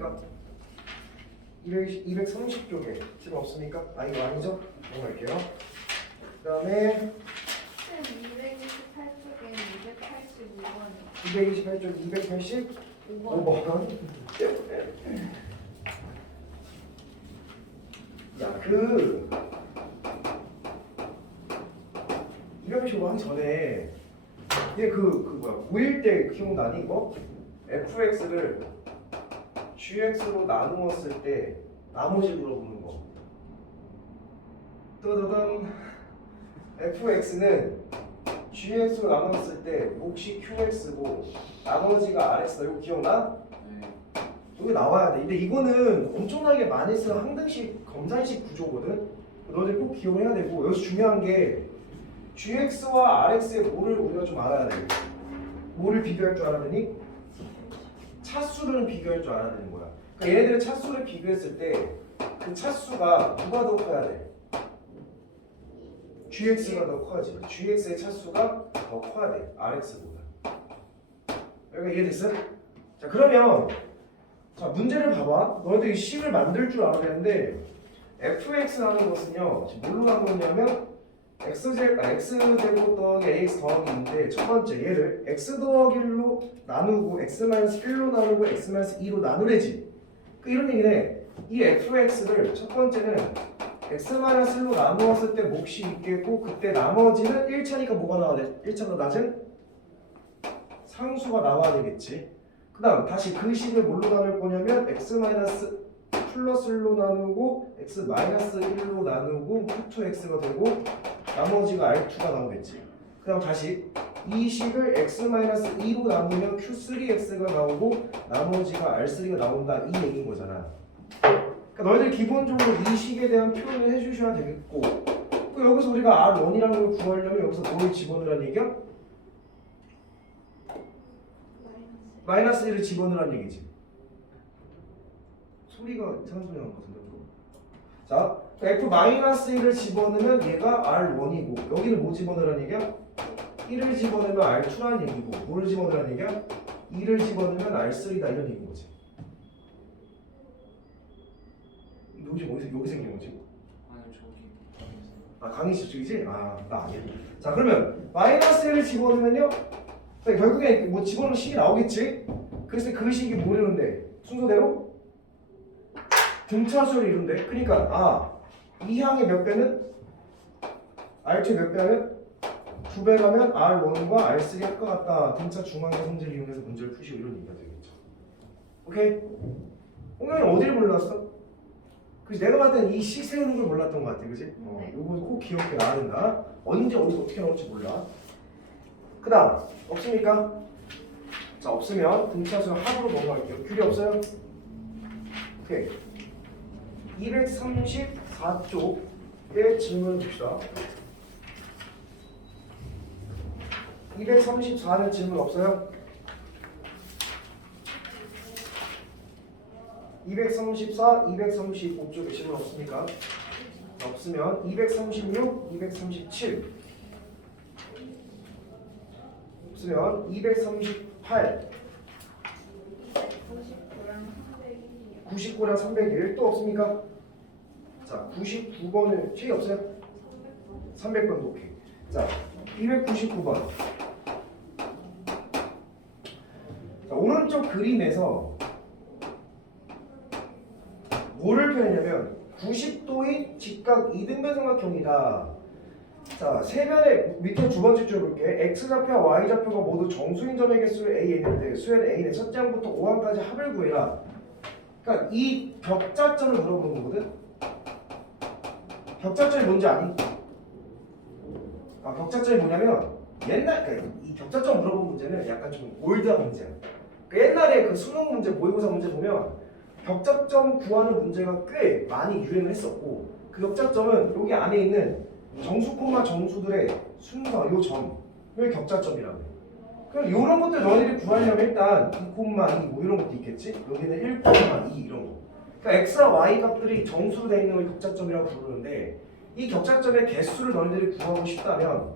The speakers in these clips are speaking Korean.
됩니까? 230쪽에 질문 없습니까? 아 이거 아니죠? 넘어갈게요. 그 다음에 228쪽에 228쪽 285번 야, 285번 하기 전에 얘 뭐야 9일 때 기억나니 이거? fx를 gx로 나누었을 때 나머지 물어보는 거. 떠더던 fx는 gx로 나눴을 때 몫이 qx고 나머지가 rx다. 이거 기억나? 여기 나와야 돼. 근데 이거는 엄청나게 많이 쓰는 항등식 검산식 구조거든. 너희들 꼭 기억해야 되고 여기서 중요한 게 gx와 rx의 뭐를 우리가 좀 알아야 돼. 뭐를 비교할 줄 알아야 되니? 차수를 비교할 줄 알아야 되는 거야. 그러니까 얘네들의 차수를 비교했을 때 그 차수가 누가 더 커야 돼? gx가 더 커야지. gx의 차수가 더 커야 돼. rx보다. 여기가 이해됐어? 자 그러면 자 문제를 봐봐. 너희들 이 식을 만들 줄 알아야 되는데 fx라는 것은요 지금 뭘로 나누냐면 x제곱 더하기 ax 더하기 2인데 첫 번째 얘를 x 더하기 1로 나누고 x-1로 나누고 x-2로 나누래지. 이런 얘기네. 이 fx를 첫 번째는 x-1로 나누었을 때 몫이 있겠고 그때 나머지는 1차니까 뭐가 나와야 돼? 1차보다 낮은 상수가 나와야 되겠지. 그 다음 다시 그 식을 뭘로 나눌 거냐면 x-1로 나누고 x-1로 나누고 q2x가 되고 나머지가 r2가 나오겠지. 그 다음 다시 이 식을 x-2로 나누면 q3x가 나오고 나머지가 r3가 나온다 이 얘기인 거잖아. 그러니까 너희들 기본적으로 이 식에 대한 표현을 해주셔야 되겠고 또 여기서 우리가 R1이라는 걸 구하려면 여기서 뭘 집어넣으라는 얘기야? 마이너스 1을 집어넣으라는 얘기지. 소리가 이상한 소리 나는 것 같은데. 자, f-1을 집어넣으면 얘가 R1이고 여기는 뭐 집어넣으라는 얘기야? 1을 집어넣으면 R2라는 얘기고 뭐를 집어넣으라는 얘기야? 2를 집어넣으면 R3다 이런 얘기인 거지. 여기 생긴 거지? 아니요 저기 아 강의실 쪽이지? 아 나 아니야. 자 그러면 마이너스 1을 집어넣으면요 결국에 뭐 집어넣은 식이 나오겠지? 그래서 그 식이 뭐 이루는데? 순서대로 등차수를 이룬대. 그러니까 이 항의 몇 배는? R2 몇 배 하면? 2배 가면 R1과 R3가 할것 같다. 등차 중앙의 성질을 이용해서 문제를 푸시고 이런 얘기가 되겠죠. 오케이? 홍영이 어디를 몰랐어? 그치? 내가 봤을 땐 이 식 세우는 걸 몰랐던 것 같아. 그치? 요거 꼭 기억해 놔야 된다. 언제 어디서 어떻게 나올지 몰라. 그 다음 없습니까? 자 없으면 등차수 합으로 넘어갈게요. 귤이 없어요? 오케이. 234쪽의 질문을 봅시다. 234는 질문 없어요? 234, 235쪽에 질문 없습니까? 없으면 236, 237 없으면 238 99랑 301 또 없습니까? 자 99번은 책이 없어요? 300번도 오케이. 자 299번 자, 오른쪽 그림에서 뭐를 표현했냐면 90도의 직각 이등변삼각형이다. 자, 세변의 밑에 두 번째 줄 볼게. x좌표와 y좌표가 모두 정수인 점의 개수를 a인데 수열 a는 첫째 항부터 5항까지 합을 구해라. 그러니까 이 격자점을 물어보는 거거든. 격자점이 뭔지 아니? 격자점이 뭐냐면 그러니까 이 격자점 물어본 문제는 약간 좀 올드한 문제야. 그러니까 옛날에 그 수능 문제, 모의고사 문제 보면 격자점 구하는 문제가 꽤 많이 유행을 했었고 그 격자점은 여기 안에 있는 정수 콤마 정수들의 순서 요 점을 격자점이라고 해. 그럼 이런 것들 너희들이 구하려면 일단 2, 2 뭐 이런 것도 있겠지? 여기는 1, 2 이런 거. 그러니까 x와 y 값들이 정수로 되어 있는 걸 격자점이라고 부르는데 이 격자점의 개수를 너희들이 구하고 싶다면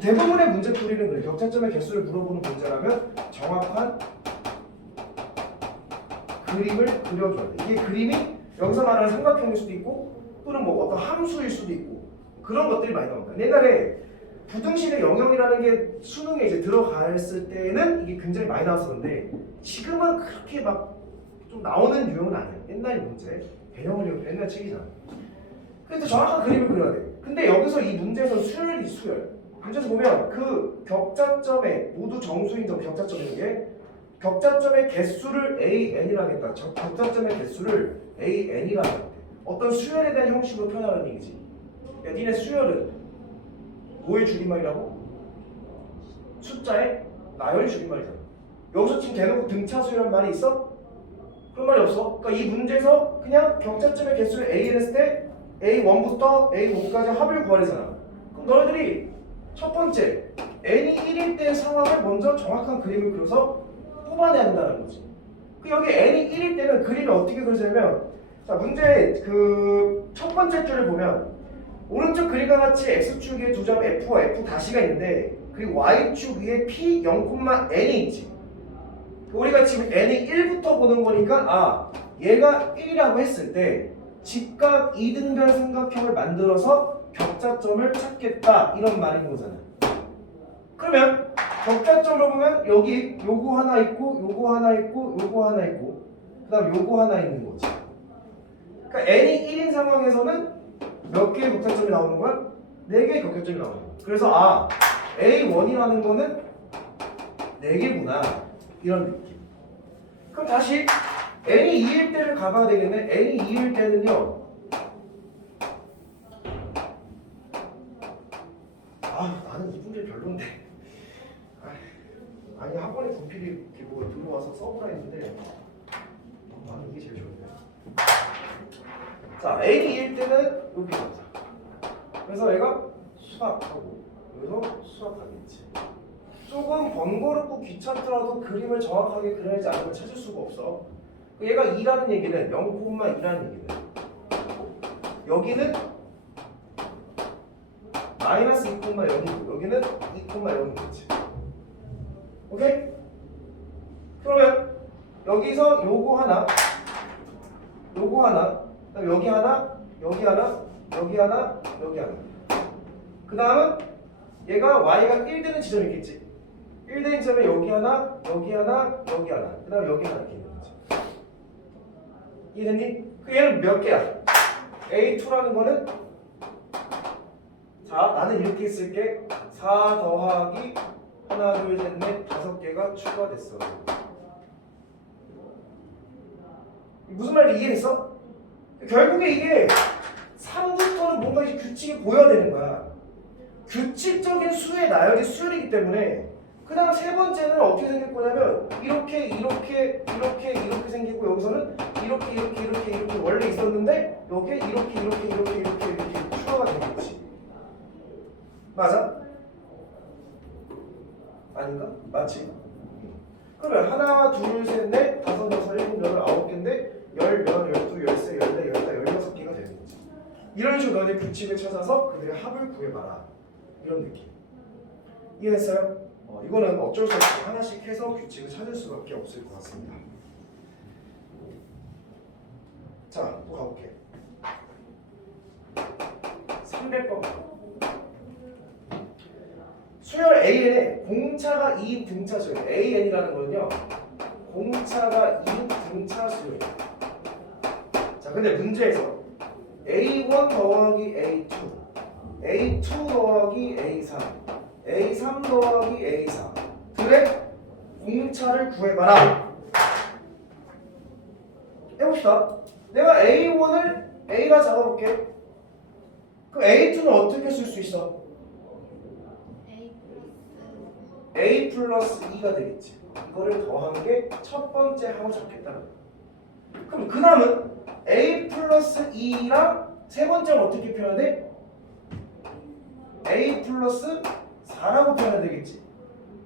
대부분의 문제풀이는 그래. 격자점의 개수를 물어보는 문제라면 정확한 그림을 그려줘야 돼. 이게 그림이 여기서 말하는 삼각형일 수도 있고 또는 뭐 어떤 함수일 수도 있고 그런 것들이 많이 나옵니다. 옛날에 부등식의 영역이라는 게 수능에 이제 들어갔을 때는 이게 굉장히 많이 나왔었는데 지금은 그렇게 막 좀 나오는 유형은 아니에요. 옛날 문제, 개념을 옛날 책이잖아. 그래서 정확한 그림을 그려야 돼. 근데 여기서 이 문제에서 수열이 수열. 문제에서 보면 그 격자점에 모두 정수인 점 격자점인 게 격자점의 개수를 AN이라 하겠다. 격자점의 개수를 AN이라 하겠다. 어떤 수열에 대한 형식으로 표현하는 얘기지. 야, 니네 수열은 뭐의 줄임말이라고? 숫자의 나열의 줄임말이잖아. 여기서 지금 대놓고 등차 수열이라는 말이 있어? 그런 말이 없어. 그러니까 이 문제에서 그냥 격자점의 개수를 AN 했을 때 A1부터 A5까지 합을 구하래잖아. 그럼 너희들이 첫 번째 n이 1일 때의 상황을 먼저 정확한 그림을 그려서 뽑아내야 한다는 거지. 그 여기 n이 1일 때는 그림이 어떻게 그려지냐면 자 문제 그 첫 번째 줄을 보면 오른쪽 그림과 같이 x축 위에 두 점 f와 f 다시가 있는데 그리고 y축 위에 p 0,n이 있지. 우리가 지금 n이 1부터 보는 거니까 아 얘가 1이라고 했을 때 직각 이등변 삼각형을 만들어서 격자점을 찾겠다 이런 말인 거잖아. 그러면 격자점을 보면 여기 요거 하나 있고 요거 하나 있고 요거 하나 있고 그 다음 요거 하나 있는 거지. 그러니까 n이 1인 상황에서는 몇 개의 격자점이 나오는 거야? 4개의 격자점이 나오는 거야. 그래서 아 A1이라는 거는 4개구나 이런 느낌. 그럼 다시 n이 2일 때를 가봐야 되겠네. n이 2일 때는요 아 나는 이 문제 별론데 아니 학원에 분필이 이렇게 뭐 들어와서 써보라 했는데 나는 이게 제일 좋은데. 자 n이 2일 때는 여기 가자. 그래서 얘가 수학하고 여기서 수학하겠지. 조금 번거롭고 귀찮더라도 그림을 정확하게 그려야지 않으면 찾을 수가 없어. 얘가 2라는 얘기는 0,2라는 얘기는 여기는 마이너스 2,0이고 여기는 2,0이겠지. 오케이? 그러면 여기서 요거 하나 요거 하나 그다음 여기 하나 여기 하나 여기 하나 여기 하나 그 다음은 얘가 y가 1 되는 지점이 있겠지. 1 되는 지점에 여기 하나 여기 하나 여기 하나 그 다음 여기 하나 이렇게 있는 거지. 이해됐니? 그 얘는 몇 개야? A2라는 거는 자 나는 이렇게 쓸게. 4 더하기 하나 둘 셋 넷 5개가 추가됐어. 무슨 말인지 이해했어? 결국에 이게 3부터는 뭔가 이제 규칙이 보여야 되는 거야. 규칙적인 수의 나열이 수열이기 때문에 그 다음 세 번째는 어떻게 생길 거냐면 이렇게 이렇게 이렇게 이렇게 생기고 여기서는 이렇게 이렇게 이렇게 이렇게 원래 있었는데 여기에 이렇게 이렇게 이렇게 이렇게 이렇게 추가가 되겠지. 맞아? 아닌가? 맞지? 그러면 하나 둘 셋 넷 다섯 여섯 일곱 여덟 아홉 개인데 열 몇 열두 열세 열네 열다 16개가 되는 거지. 이런 식으로 너네 규칙을 찾아서 그들의 합을 구해봐라 이런 느낌. 이해했어요? 이거는 어쩔 수 없이 하나씩 해서 규칙을 찾을 수밖에 없을 것 같습니다. 자, 또 가볼게. 300번. 수열 AN에 공차가 2인 등차 수열. AN이라는 거는요. 공차가 2인 등차 수열. 자, 근데 문제에서 A1 더하기 A2, A2 더하기 A3, A3 더하기 A4 둘의 공차를 구해봐라. 해봅시다. 내가 A1을 A라 잡아볼게. 그럼 A2는 어떻게 쓸 수 있어? A 플러스 2가 되겠지. 이거를 더한 게 첫 번째 하고 잡겠다는 거야. 그럼 그 다음은 A 플러스 2랑 세 번째는 어떻게 표현해? A 플러스 4라고 표현해야 되겠지.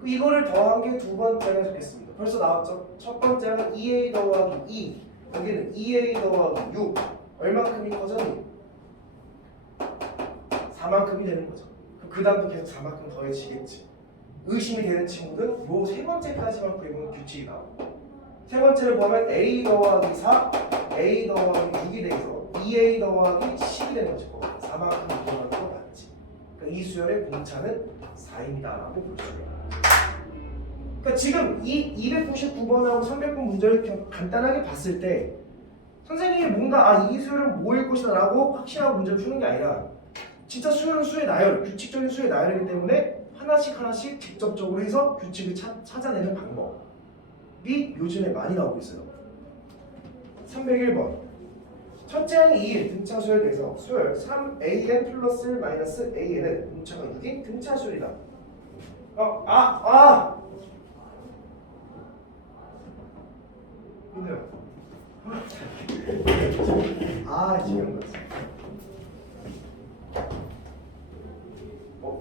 이거를 더한 게 두 번째가 적겠습니다. 벌써 나왔죠? 첫 번째는 2A 더하기 2, 여기는 2A 더하기 6. 얼마큼이 커졌니? 4만큼이 되는 거죠. 그 다음도 계속 4만큼 더해지겠지. 의심이 되는 친구는 요 세 번째까지만 구해보면 규칙이 나와요. 세 번째를 보면 A 더하기 4, A 더하기 6이 돼서 2A 더하기 10이 되는 거지. 4만큼 들어가는 거 맞지. 그러니까 이 수열의 공차는 4입니다 라고 볼 수 있어요. 그러니까 지금 이 299번하고 300번 문제를 간단하게 봤을 때 선생님이 뭔가 이 수열은 뭐일 것이다 라고 확신하고 문제를 푸는 게 아니라 진짜 수열은 수의 나열, 규칙적인 수의 나열이기 때문에 하나씩 직접적으로 해서 규칙을 찾아내는 방법이 요즘에 많이 나오고 있어요. 301번 첫째 항이 2일 등차 수열에 대해서 수열 3an 플러스 1 마이너스 an은 공차가 6인 등차 수열이다. 힘들어. 지금 거였어.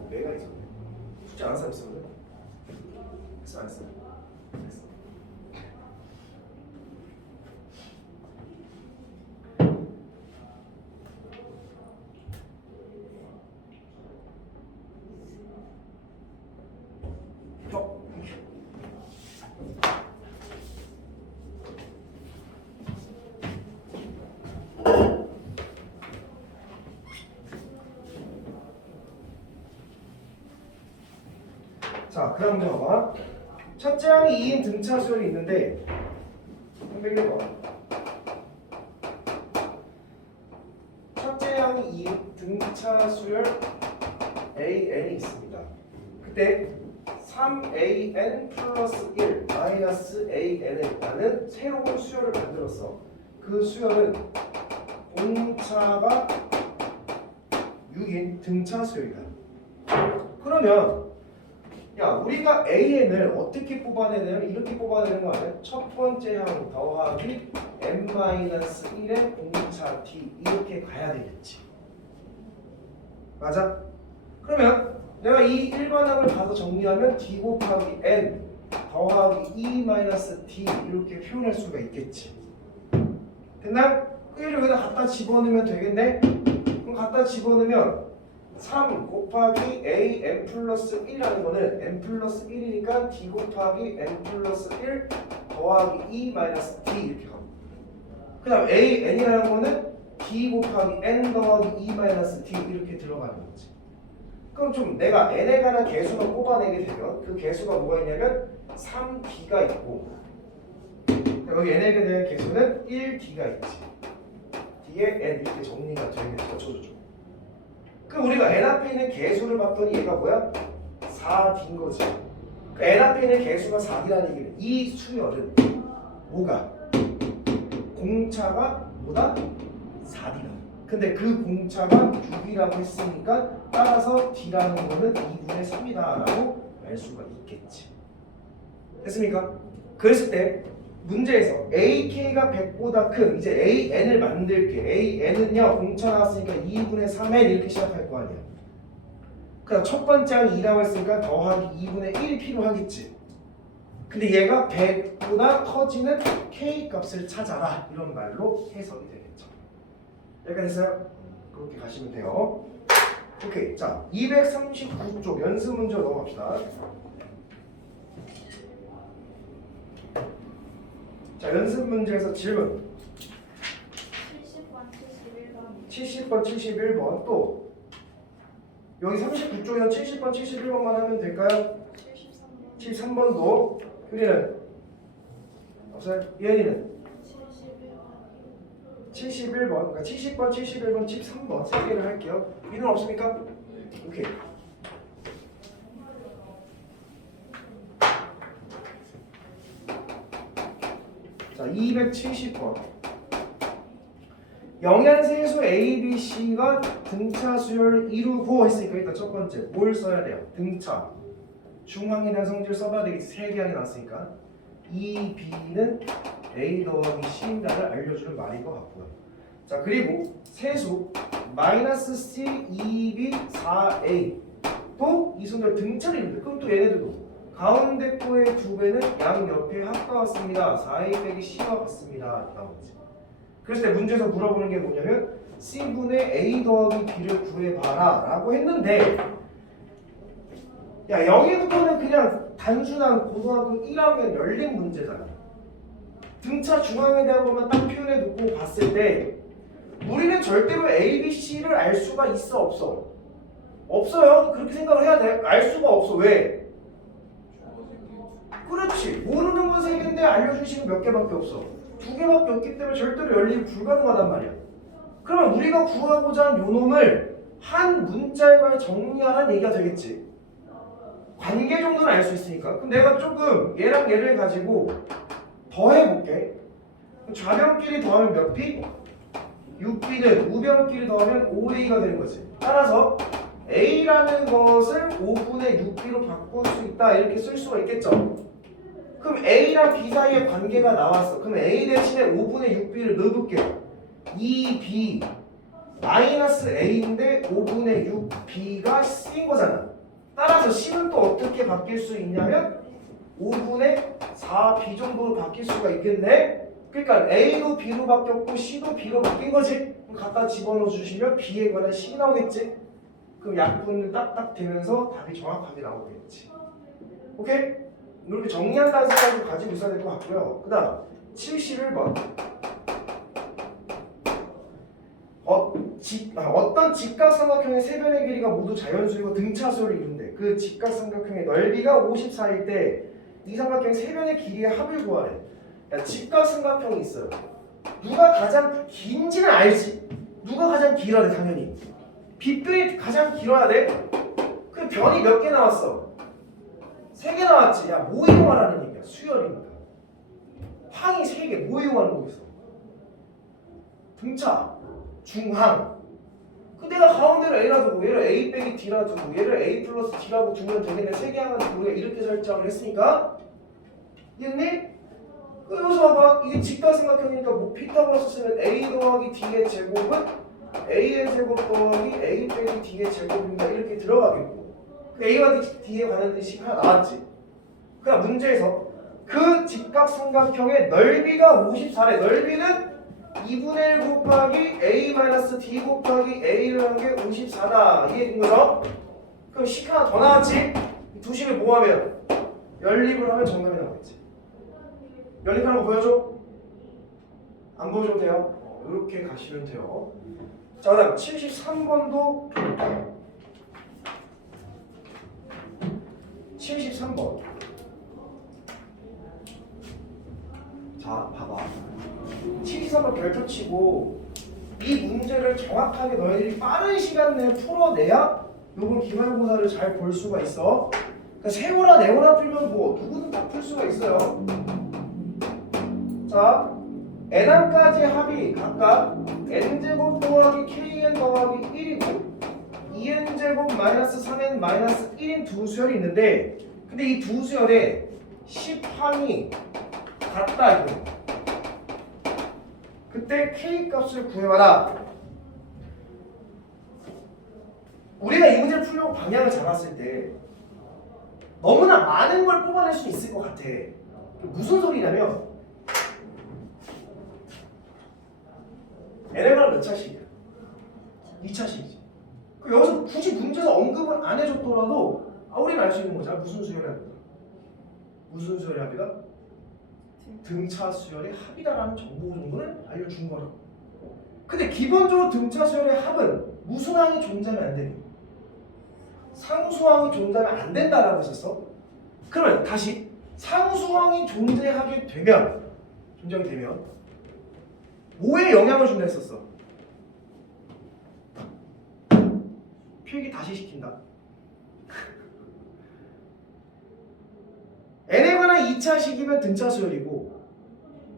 내가 있었네. 숙제 안 한 사람 있었는데? 했어 안 했어? 했어. 자, 그 다음 문제 봐봐. 첫째 항이 2인 등차 수열이 있는데 301번 첫째 항이 2인 등차 수열 AN이 있습니다. 그때 3AN 플러스 1 마이너스 AN을 라는 새로운 수열을 만들었어. 그 수열은 공차가 6인 등차 수열이다. 그러면 우리가 AN을 어떻게 뽑아내냐면 이렇게 뽑아내는 거 아니야? 첫 번째 항 더하기 n-1의 공차 t 이렇게 가야 되겠지. 맞아? 그러면 내가 이 일반항을 가서 정리하면 d 곱하기 n 더하기 e-t 이렇게 표현할 수가 있겠지. 됐나? 그 일을 여기다 갖다 집어넣으면 되겠네? 그럼 갖다 집어넣으면 3 곱하기 a n 플러스 1이라는 거는 n 플러스 1이니까 d 곱하기 n 플러스 1 더하기 e 마이너스 t 이렇게 가고 그 다음 a n이라는 거는 d 곱하기 n 더하기 e 마이너스 t 이렇게 들어가는 거지. 그럼 좀 내가 n에 관한 개수만 뽑아내게 되면 그 개수가 뭐가 있냐면 3d가 있고 여기 n에 대한 개수는 1d가 있지. d에 n 이렇게 정리가 되겠죠. 그럼 우리가 n 앞에 있는 개수를 봤더니 얘가 뭐야? 4d인 거지. 그 n 앞에 있는 개수가 4d라는 얘기는 이 수열은 뭐가? 공차가 뭐다? 4d다. 근데 그 공차가 6이라고 했으니까 따라서 d라는 거는 2분의 3이다 라고 알 수가 있겠지. 됐습니까? 그랬을 때 문제에서 AK가 100보다 큰 이제 AN을 만들게. AN은요 공차 나왔으니까 2분의 3n 이렇게 시작할 거 아니야. 그럼 첫 번째 항이 2라고 했으니까 더하기 2분의 1이 필요하겠지. 근데 얘가 100보다 커지는 K 값을 찾아라 이런 말로 해석이 되겠죠. 여기까지 됐어요? 그렇게 가시면 돼요. 오케이. 자 239쪽 연습 문제로 넘어갑시다. 자, 연습 문제에서 질문 70번, 71번 또 여기 39쪽에서 70번, 71번만 하면 될까요? 73번도 효리는 없어요? 예린은 71번, 그러니까 70번, 71번, 73번 세 개를 할게요. 민은 없습니까? 오케이. 자, 270번. 영양세수 A, B, C가 등차 수열을 이루고 했으니까 일단 첫 번째 뭘 써야 돼요? 등차. 중항이라는 성질 써봐야 되겠지. 세 개안이 나왔으니까. E, B는 A 더하기 C인가를 알려주는 말인 것 같고요. 자, 그리고 세수 마이너스 C, 2B, 4A 또 이 순간 등차를 이루는데 그럼 또 얘네들도 가운데 거의 두 배는 양 옆에 합과 같습니다. 4A 빼기 C와 같습니다. 나오지. 그래서 문제에서 물어보는 게 뭐냐면 C분의 A 더하기 B를 구해봐라 라고 했는데 야 여기부터는 그냥 단순한 고등학교 1학년 열린 문제잖아. 등차 중앙에 대한 것만 딱 표현해 놓고 봤을 때 우리는 절대로 A, B, C를 알 수가 있어 없어? 없어요. 그렇게 생각을 해야 돼. 알 수가 없어. 왜? 그렇지. 모르는 건 3개인데 알려준 식은 몇 개밖에 없어. 2개밖에 없기 때문에 절대로 연립이 불가능하단 말이야. 그러면 우리가 구하고자 한 요놈을 한 문자에 정리하라는 얘기가 되겠지. 관계 정도는 알 수 있으니까. 그럼 내가 조금 얘랑 얘를 가지고 더해볼게. 좌변끼리 더하면 몇 피? 6B는 우변끼리 더하면 5A가 되는 거지. 따라서 A라는 것을 5분의 6B로 바꿀 수 있다 이렇게 쓸 수가 있겠죠. 그럼 A랑 B 사이의 관계가 나왔어. 그럼 A 대신에 5분의 6B를 넣어볼게. 2B 마이너스 A인데 5분의 6B가 C인 거잖아. 따라서 C는 또 어떻게 바뀔 수 있냐면 5분의 4B 정도로 바뀔 수가 있겠네. 그러니까 A도 B로 바뀌었고 C도 B로 바뀐 거지. 그럼 갖다 집어넣어 주시면 B에 관한 C가 나오겠지. 그럼 약분이 딱딱 되면서 답이 정확하게 나오겠지. 오케이? 이렇게 정리한다는 생각을 가지고 있어야 될 것 같고요. 그 다음 71번 어떤 직각삼각형의 세변의 길이가 모두 자연수이고 등차수를 이룬대. 그 직각삼각형의 넓이가 54일 때 이 삼각형의 세변의 길이의 합을 구하래. 직각삼각형이 있어요. 누가 가장 긴지는 알지. 누가 가장 길어야 돼 당연히. 빗변이 가장 길어야 돼. 그 변이 몇 개 나왔어? 3개 나왔지. 야, 뭐 이용하라는 얘기야. 수열이니까. 항이 3개. 뭐 이용하는 거겠어? 등차, 중항. 그 내가 가운데로 A라 두고 얘를 A 빼기 D라 두고 얘를 A 플러스 D라고 두면 되겠네. 3개 항은 우리가 이렇게 설정을 했으니까. 이해했니? 여기서 봐봐. 이게 직각삼각형이니까 뭐 피타고라스 쓰면 A 더하기 D의 제곱은 A의 제곱 더하기 A 빼기 D의 제곱입니다. 이렇게 들어가겠고. 그 A와 D에 관한 식 하나 나왔지. 그럼 문제에서 그 직각삼각형의 넓이가 54래. 넓이는 2분의 1 곱하기 A-D 곱하기 A를 한 게 54다. 이해된 거죠? 그럼 식 하나 더 나왔지? 이 두 식을 모으면 연립을 하면 정답이 나오겠지. 연립하는 거 보여줘? 안 보여줘도 돼요? 이렇게 가시면 돼요. 자, 그 다음 73번도 73번. 자, 봐봐. 73번 별표 치고 이 문제를 정확하게 너희들이 빠른 시간 내에 풀어내야 요번 기말고사를 잘 볼 수가 있어. 그러니까 세워라 내워라 풀면 뭐 누구든 다 풀 수가 있어요. 자, n항까지 합이 각각 n제곱 더하기 kn 더하기 1이고 2n제곱 마이너스 3n 마이너스 1인 두 수열이 있는데 근데 이 두 수열에 10항이 같다 이거. 그때 k 값을 구해봐라. 우리가 이 문제를 풀려고 방향을 잡았을 때 너무나 많은 걸 뽑아낼 수 있을 것 같아. 무슨 소리냐면 n에 관한 몇 차식이야? 2차식이지. 여기서 굳이 문제에서 언급은 안 해줬더라도 우리는 알 수 있는 거잖아. 무슨 수열의 합이다? 무슨 수열의 합이다? 등차 수열의 합이다라는 정보 정도는 알려준 거라고. 근데 기본적으로 등차 수열의 합은 무슨 항이 존재하면 안 되니? 상수항이 존재하면 안 된다라고 했었어. 그러면 다시 상수항이 존재하게 되면 뭐에 영향을 준다 했었어? 필기 다시 시킨다. n에 관한 2차식이면 등차 수열이고,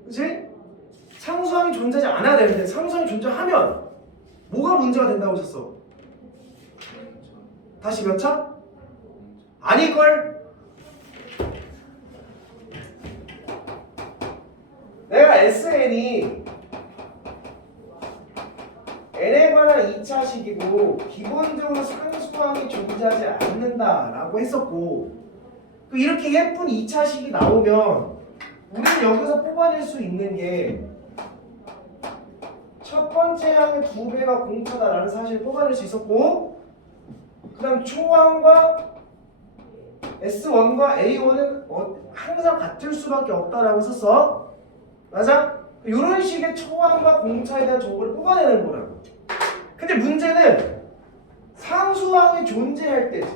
그치? 상수항이 존재하지 않아야 되는데 상수항이 존재하면 뭐가 문제가 된다고 하셨어? 다시 몇 차? 아닐걸? 내가 SN이 n에 관한 2차식이고 기본적으로 상수항이 존재하지 않는다라고 했었고 이렇게 예쁜 2차식이 나오면 우리는 여기서 뽑아낼 수 있는 게 첫 번째 항의 2배가 공차다라는 사실을 뽑아낼 수 있었고 그 다음 초항과 S1과 A1은 항상 같을 수밖에 없다라고 썼어. 맞아? 이런 식의 초항과 공차에 대한 정보를 뽑아내는 거라고. 근데 문제는 상수항이 존재할 때지.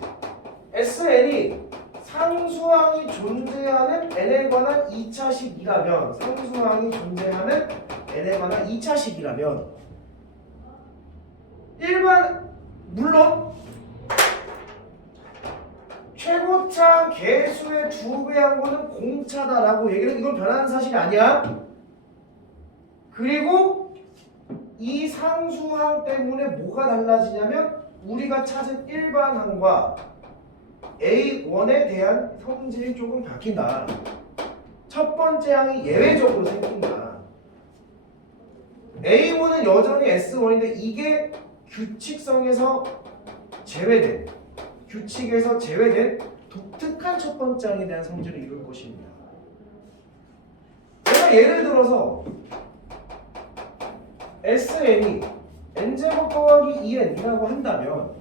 SN이 상수항이 존재하는 n에 관한 2차식이라면, 상수항이 존재하는 n에 관한 2차식이라면 일반 물론 최고차 개수의 2배 한 거는 공차다라고 얘기를, 이건 변하는 사실이 아니야. 그리고 이 상수항 때문에 뭐가 달라지냐면 우리가 찾은 일반항과 A1에 대한 성질이 조금 바뀐다. 첫 번째 항이 예외적으로 생긴다. A1은 여전히 S1인데 이게 규칙에서 제외된 독특한 첫 번째 항에 대한 성질을 이룰 것입니다. 내가 예를 들어서 SN이 n제곱 더하기 2n이라고 한다면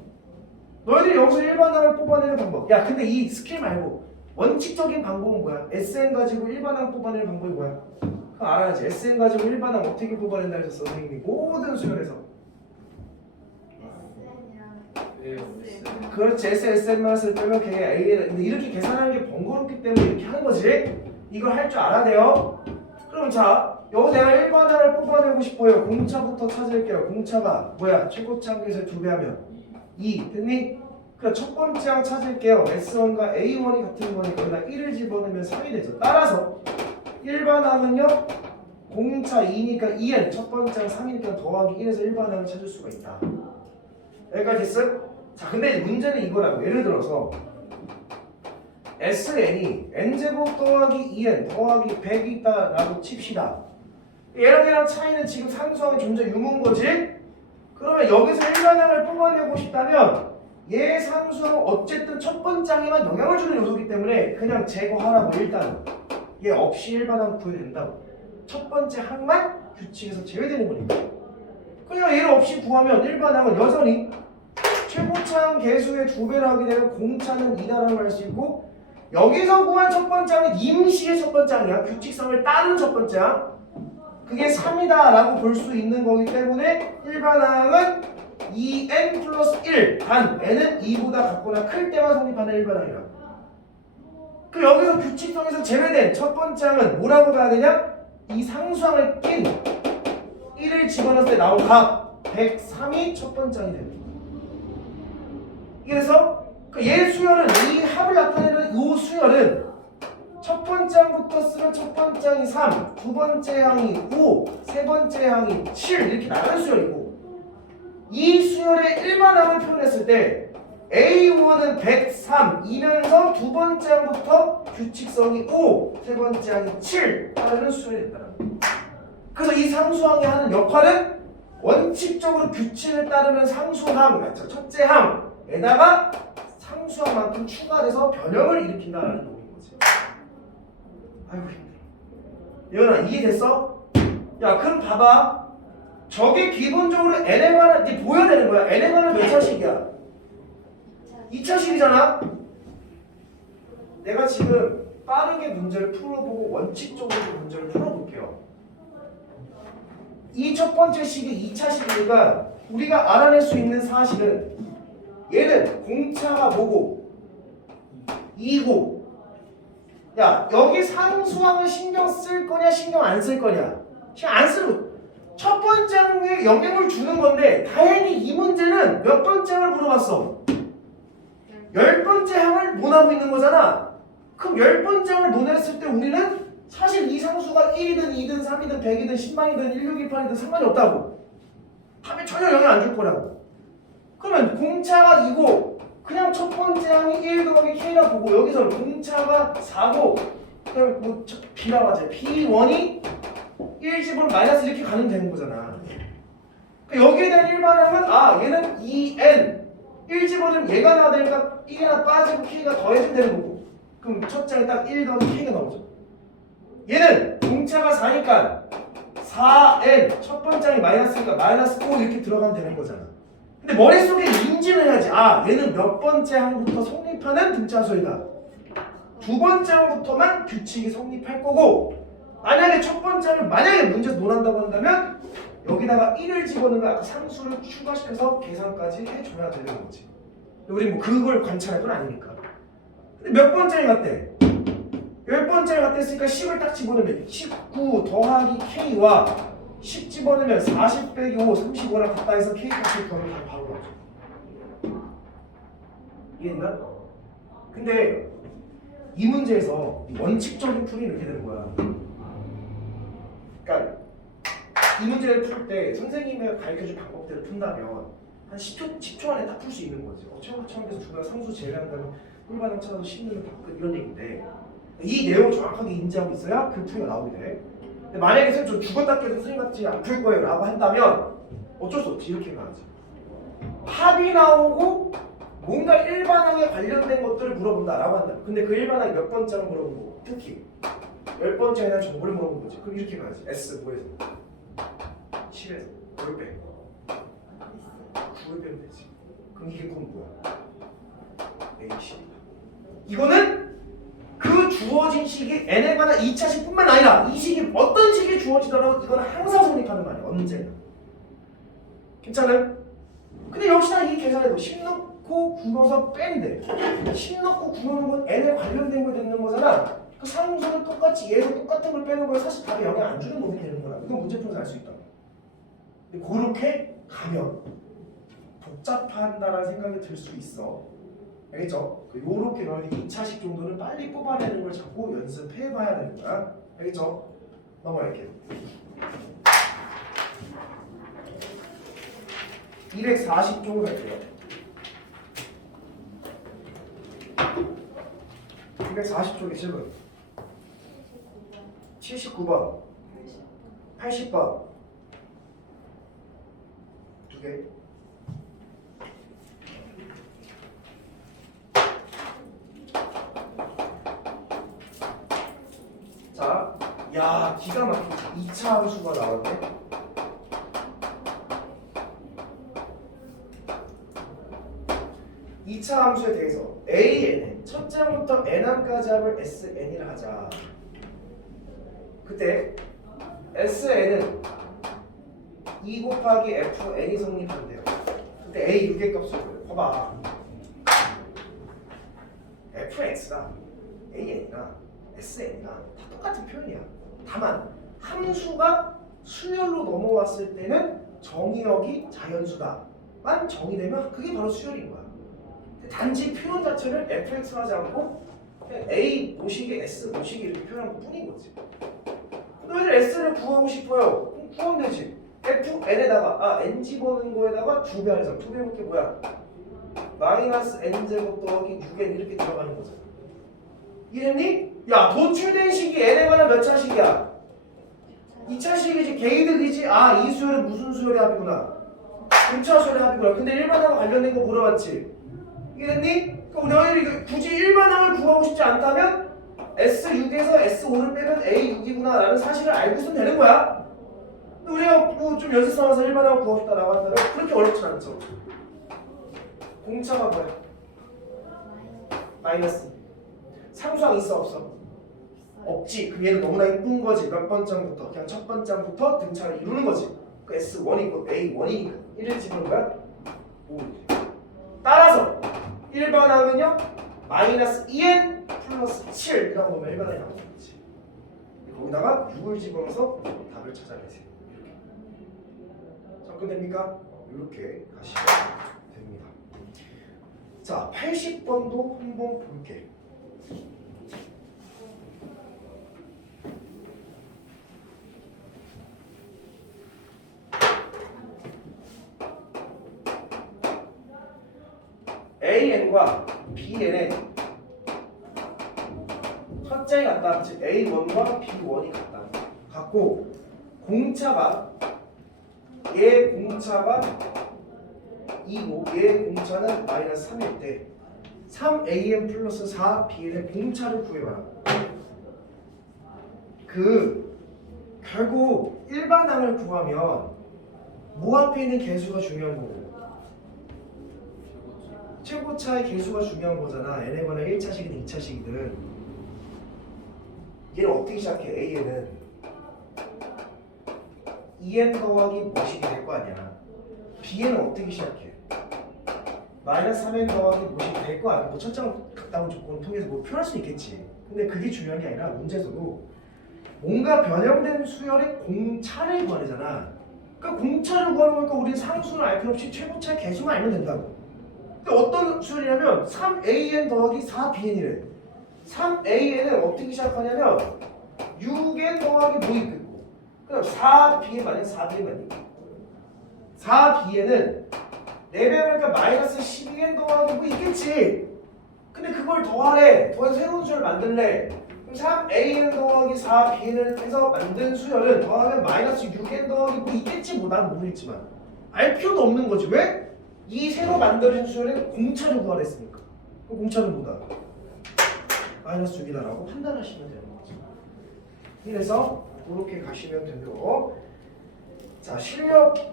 너희들이 여기서 일반항을 뽑아내는 방법, 야 근데 이 스킬 말고 원칙적인 방법은 뭐야? SN 가지고 일반항 뽑아내는 방법이 뭐야? 그거 알아야지. SN 가지고 일반항 어떻게 뽑아낸다 해서 선생님이 모든 수열에서 그렇지. SN만을 빼면 걔 A를, 근데 이렇게 계산하는 게 번거롭기 때문에 이렇게 하는 거지. 이걸 할 줄 알아야 돼요. 그럼 자, 여기서 내가 일반항을 뽑아내고 싶어요. 공차부터 찾을게요. 공차가 뭐야? 최고차 항에서 2배 하면 2 됐니? 그럼 첫 번째 항 찾을게요. S1과 A1이 같은 거니까 여기다 1을 집어넣으면 3이 되죠. 따라서 일반항은요 공차 2니까 2n, 첫 번째 항 3이니까 더하기 1에서 일반항을 찾을 수가 있다. 여기까지 됐어? 자, 근데 문제는 이거라고. 예를 들어서 SN이 n제곱 더하기 2n 더하기 100이 있다라고 칩시다. 얘랑 차이는 지금 상수항의 존재 유무인 거지? 그러면 여기서 일반항을 뽑아내고 싶다면 얘 상수항은 어쨌든 첫 번째 항에만 영향을 주는 요소이기 때문에 그냥 제거하라고. 일단 얘 없이 일반항 구해야 된다고. 첫 번째 항만 규칙에서 제외되는 거니까. 그러니까 얘를 없이 구하면 일반항은 여전히 최고차항 개수의 2배를 하게 되면 공차는 2다라고 할 수 있고, 여기서 구한 첫 번째 항은 임시의 첫 번째 항이야. 규칙성을 따른 첫 번째 항. 그게 3이다 라고 볼 수 있는 거기 때문에 일반항은 2n 플러스 1, 단 n은 2보다 같거나 클 때만 성립하는 일반항이라. 그 여기서 규칙성에서 제외된 첫 번째 항은 뭐라고 봐야 되냐? 이 상수항을 낀 1을 집어넣었을 때 나온 값 103이 첫 번째 항이 됩니다. 그래서 얘 수열은, 이 합을 나타내는 이 수열은 첫 번째 항부터 쓰면 첫 번째 항이 3, 두 번째 항이 5, 세 번째 항이 7 이렇게 나가는 수열이고, 이 수열의 일반항을 표현했을 때 A1은 103이면서 두 번째 항부터 규칙성이 5, 세 번째 항이 7 하는 수열이 됐다는 거예요. 그래서 이 상수항이 하는 역할은 원칙적으로 규칙을 따르는 상수항, 첫째 항에다가 상수항만큼 추가돼서 변형을 일으킨다는 놈인 거지. 아이고 힘들어. 예은아 이해됐어? 야 그럼 봐봐. 저게 기본적으로 n에 관한, 이제 보여야 되는 거야. n에 관한 몇 차식이야? 2차식이잖아? 내가 지금 빠르게 문제를 풀어보고 원칙적으로 문제를 풀어볼게요. 이 첫 번째 식이 2차식이니까 우리가 알아낼 수 있는 사실은 얘는 공차가 뭐고 2고, 야 여기 상수항을 신경 쓸 거냐 신경 안 쓸 거냐? 신경 안 쓰고 첫 번째 항에 영향을 주는 건데, 다행히 이 문제는 몇 번째 항을 물어봤어? 10번째 항을 논하고 있는 거잖아. 그럼 10번째 항을 논했을 때 우리는 사실 이 상수가 1이든 2든 3이든 100이든 10만이든 1618이든 상관이 없다고. 답에 전혀 영향 안 줄 거라고. 그러면 공차가 2고 그냥 첫 번째 항이 1 더하기 K라 보고, 여기서 공차가 4고 그럼 뭐 B라고 하자. B1이 1 집어넣으면 마이너스 이렇게 가면 되는 거잖아. 여기에 대한 일반항은 얘는 2n 1 집어넣으면 얘가 나와야 되니까 1이 하나 빠지고 K가 더해지면 되는 거고, 그럼 첫 장에 딱 1 더하기 K가 나오죠. 얘는 공차가 4니까 4n 첫 번째 항이 마이너스니까 마이너스 5 이렇게 들어가면 되는 거잖아. 근데 머릿속에 인지를 해야지. 얘는 몇 번째 항부터 성립하는 등차수이다. 두 번째 항부터만 규칙이 성립할 거고, 만약에 첫 번째는 만약에 문제에서 논한다고 한다면 여기다가 1을 집어넣으면 아까 상수를 추가시켜서 계산까지 해줘야 되는 거지. 우리 뭐 그걸 관찰할 건 아니니까. 근데 몇 번째를 갔대? 10번째를 갔댔으니까 10을 딱 집어넣으면 19 더하기 K와 10 집어넣으면 40 빼기 5, 35랑 같다 해서 K 값을 구하면 바로 나오죠. 이해했나? 근데 이 문제에서 원칙적인 풀이는 이렇게 되는 거야. 그러니까 이 문제를 풀 때 선생님이 가르쳐준 방법대로 푼다면 한 10초 안에 딱 풀 수 있는 거지. 처음에서 중간 상수 제외한다면 꿀바닥 찾아서 10는 바끝 이런 얘기인데 이 내용을 정확하게 인지하고 있어야 그 풀이가 나오게 돼. 근데 만약에 선생님 저 죽었다 깨도 선생님 같이 안 풀 거예요 라고 한다면 어쩔 수 없지. 이렇게 나가지. 합이 나오고 뭔가 일반항에 관련된 것들을 물어본다 라고 한다. 근데 그 일반항이 몇 번째로 물어본 거고 특히 10번째에 대한 정보를 물어본 거지. 그럼 이렇게 가야지. S 뭐에서? 7에서 9을 빼. 9을 빼면 되지. 그럼 이게 그건 뭐야? A10. 이거는 그 주어진 식이 n에 관한 2차식뿐만 아니라 이 식이 어떤 식이 주어지더라도 이건 항상 성립하는 말이야. 언제나. 괜찮아요? 근데 역시나 이 계산에도 10 넣고 9 넣어서 뺀대. 10 넣고 9 넣는 건 n에 관련된 걸 넣는 거잖아. 그 상수는 똑같이 얘도 똑같은 걸 빼는 걸 사실 답에 영향 안 주는 놈이 되는 거야. 이건 문제 풀어서 알 수 있다. 그렇게 가면 복잡한다라는 생각이 들 수 있어. 알겠죠? 요렇게 너희 2차식 정도는 빨리 뽑아내는 걸 자꾸 연습해봐야 되는 거야. 알겠죠? 넘어갈게요. 240쪽을 갈게요. 240쪽에 7번 79번 80번 두 개. 자, 야 기가 막히게 2차 함수가 나왔네. 이 2차 함수에 대해서 AN의 첫째부터 n항까지 합을 SN이라 하자. 그때 SN은 2 곱하기 FN이 성립한대요. 그때 A 유계값을 보여. 봐봐. FX나 AN이나 SN이나 다 똑같은 표현이야. 다만 함수가 수열로 넘어왔을 때는 정의역이 자연수다만 정의되면 그게 바로 수열인 거야. 단지 표현 자체를 fx 하지 않고 그냥 a 모시기 s 모시기 이렇게 표현한 것 뿐인 거지. 너희들 s를 구하고 싶어요. 그럼 구하면 되지. fn에다가 n 집어넣은 거에다가 2배 하자. 2배 볼게 뭐야? 마이너스 n제곱 더하기 6n 이렇게 들어가는 거잖아. 이랬니? 야 도출된 식이 n에 관한 몇 차식이야? 2차식이지. 게이득이지. 아 이 수열은 무슨 수열의 합이구나. 2차 수열의 합이구나. 근데 일반하고 관련된 거 물어봤지. 이해됐니? 그럼 너희들이 굳이 일반항을 구하고 싶지 않다면 S6에서 S5를 빼면 A6이구나 라는 사실을 알고 있으면 되는 거야. 우리가 뭐 좀 연습 삼아서 일반항을 구하고 싶다라고 한다면 그렇게 어렵진 않죠. 공차가 뭐야? 마이너스. 상수항 있어 없어? 없지. 그럼 얘는 너무나 이쁜 거지. 몇 번장부터? 그냥 첫 번장부터 등차를 이루는 거지. 그 S1이고 A1이니까 1을 집어넣은 거야? 5. 따라서 1번항은요 마이너스 2n 플러스 7이라고 보면 1번항이 나오는 거지. 거기다가 6을 집어넣어서 답을 찾아내세요. 이렇게 접근됩니까? 이렇게 가시면 됩니다. 자 80번도 한번 볼게. AN과 BN의 첫째 같다. 즉 A1과 B1이 같다. 같고 공차가 얘 공차가 2고 얘 공차는 마이너스 3일 때 3AN 플러스 4BN의 공차를 구해봐라. 결국 일반항을 구하면 뭐 앞에 있는 개수가 중요한 거고 최고차의 개수가 중요한 거잖아. n에 관한 1차식이든 2차식이든 얘는 어떻게 시작해? A는 2n 더하기 뭐식이 될 거 아니야. bn은 어떻게 시작해? 마이너스 3n 더하기 뭐식이 될 거 아니야. 뭐 첫장 가까운 조건을 통해서 뭐 표현할 수 있겠지. 근데 그게 중요한 게 아니라 문제에서도 뭔가 변형된 수열의 공차를 구하잖아. 그러니까 공차를 구하는 거니까 우리는 상수는 알 필요 없이 최고차의 개수만 알면 된다고. 근데 어떤 수열이냐면 3an 더하기 4bn이래. 3an은 어떻게 시작하냐면 6n 더하기 뭐 있고 그럼 4bn 아니야? 4bn 아니야? 4bn은 4배우니까 마이너스 12n 더하기 뭐 있겠지. 근데 그걸 더하래. 더해서 새로운 수열 만들래. 그럼 3an 더하기 4bn을 해서 만든 수열은 더하면 마이너스 6n 더하기 뭐 있겠지. 뭐 난 모르겠지만 알 필요도 없는 거지. 왜? 이 새로 만들어진 수열은 공차를 구하랬으니까. 그럼 공차는 뭐다? 마이너스 6이다라고 판단하시면 되는 거죠. 그래서 이렇게 가시면 되고, 자 실력에서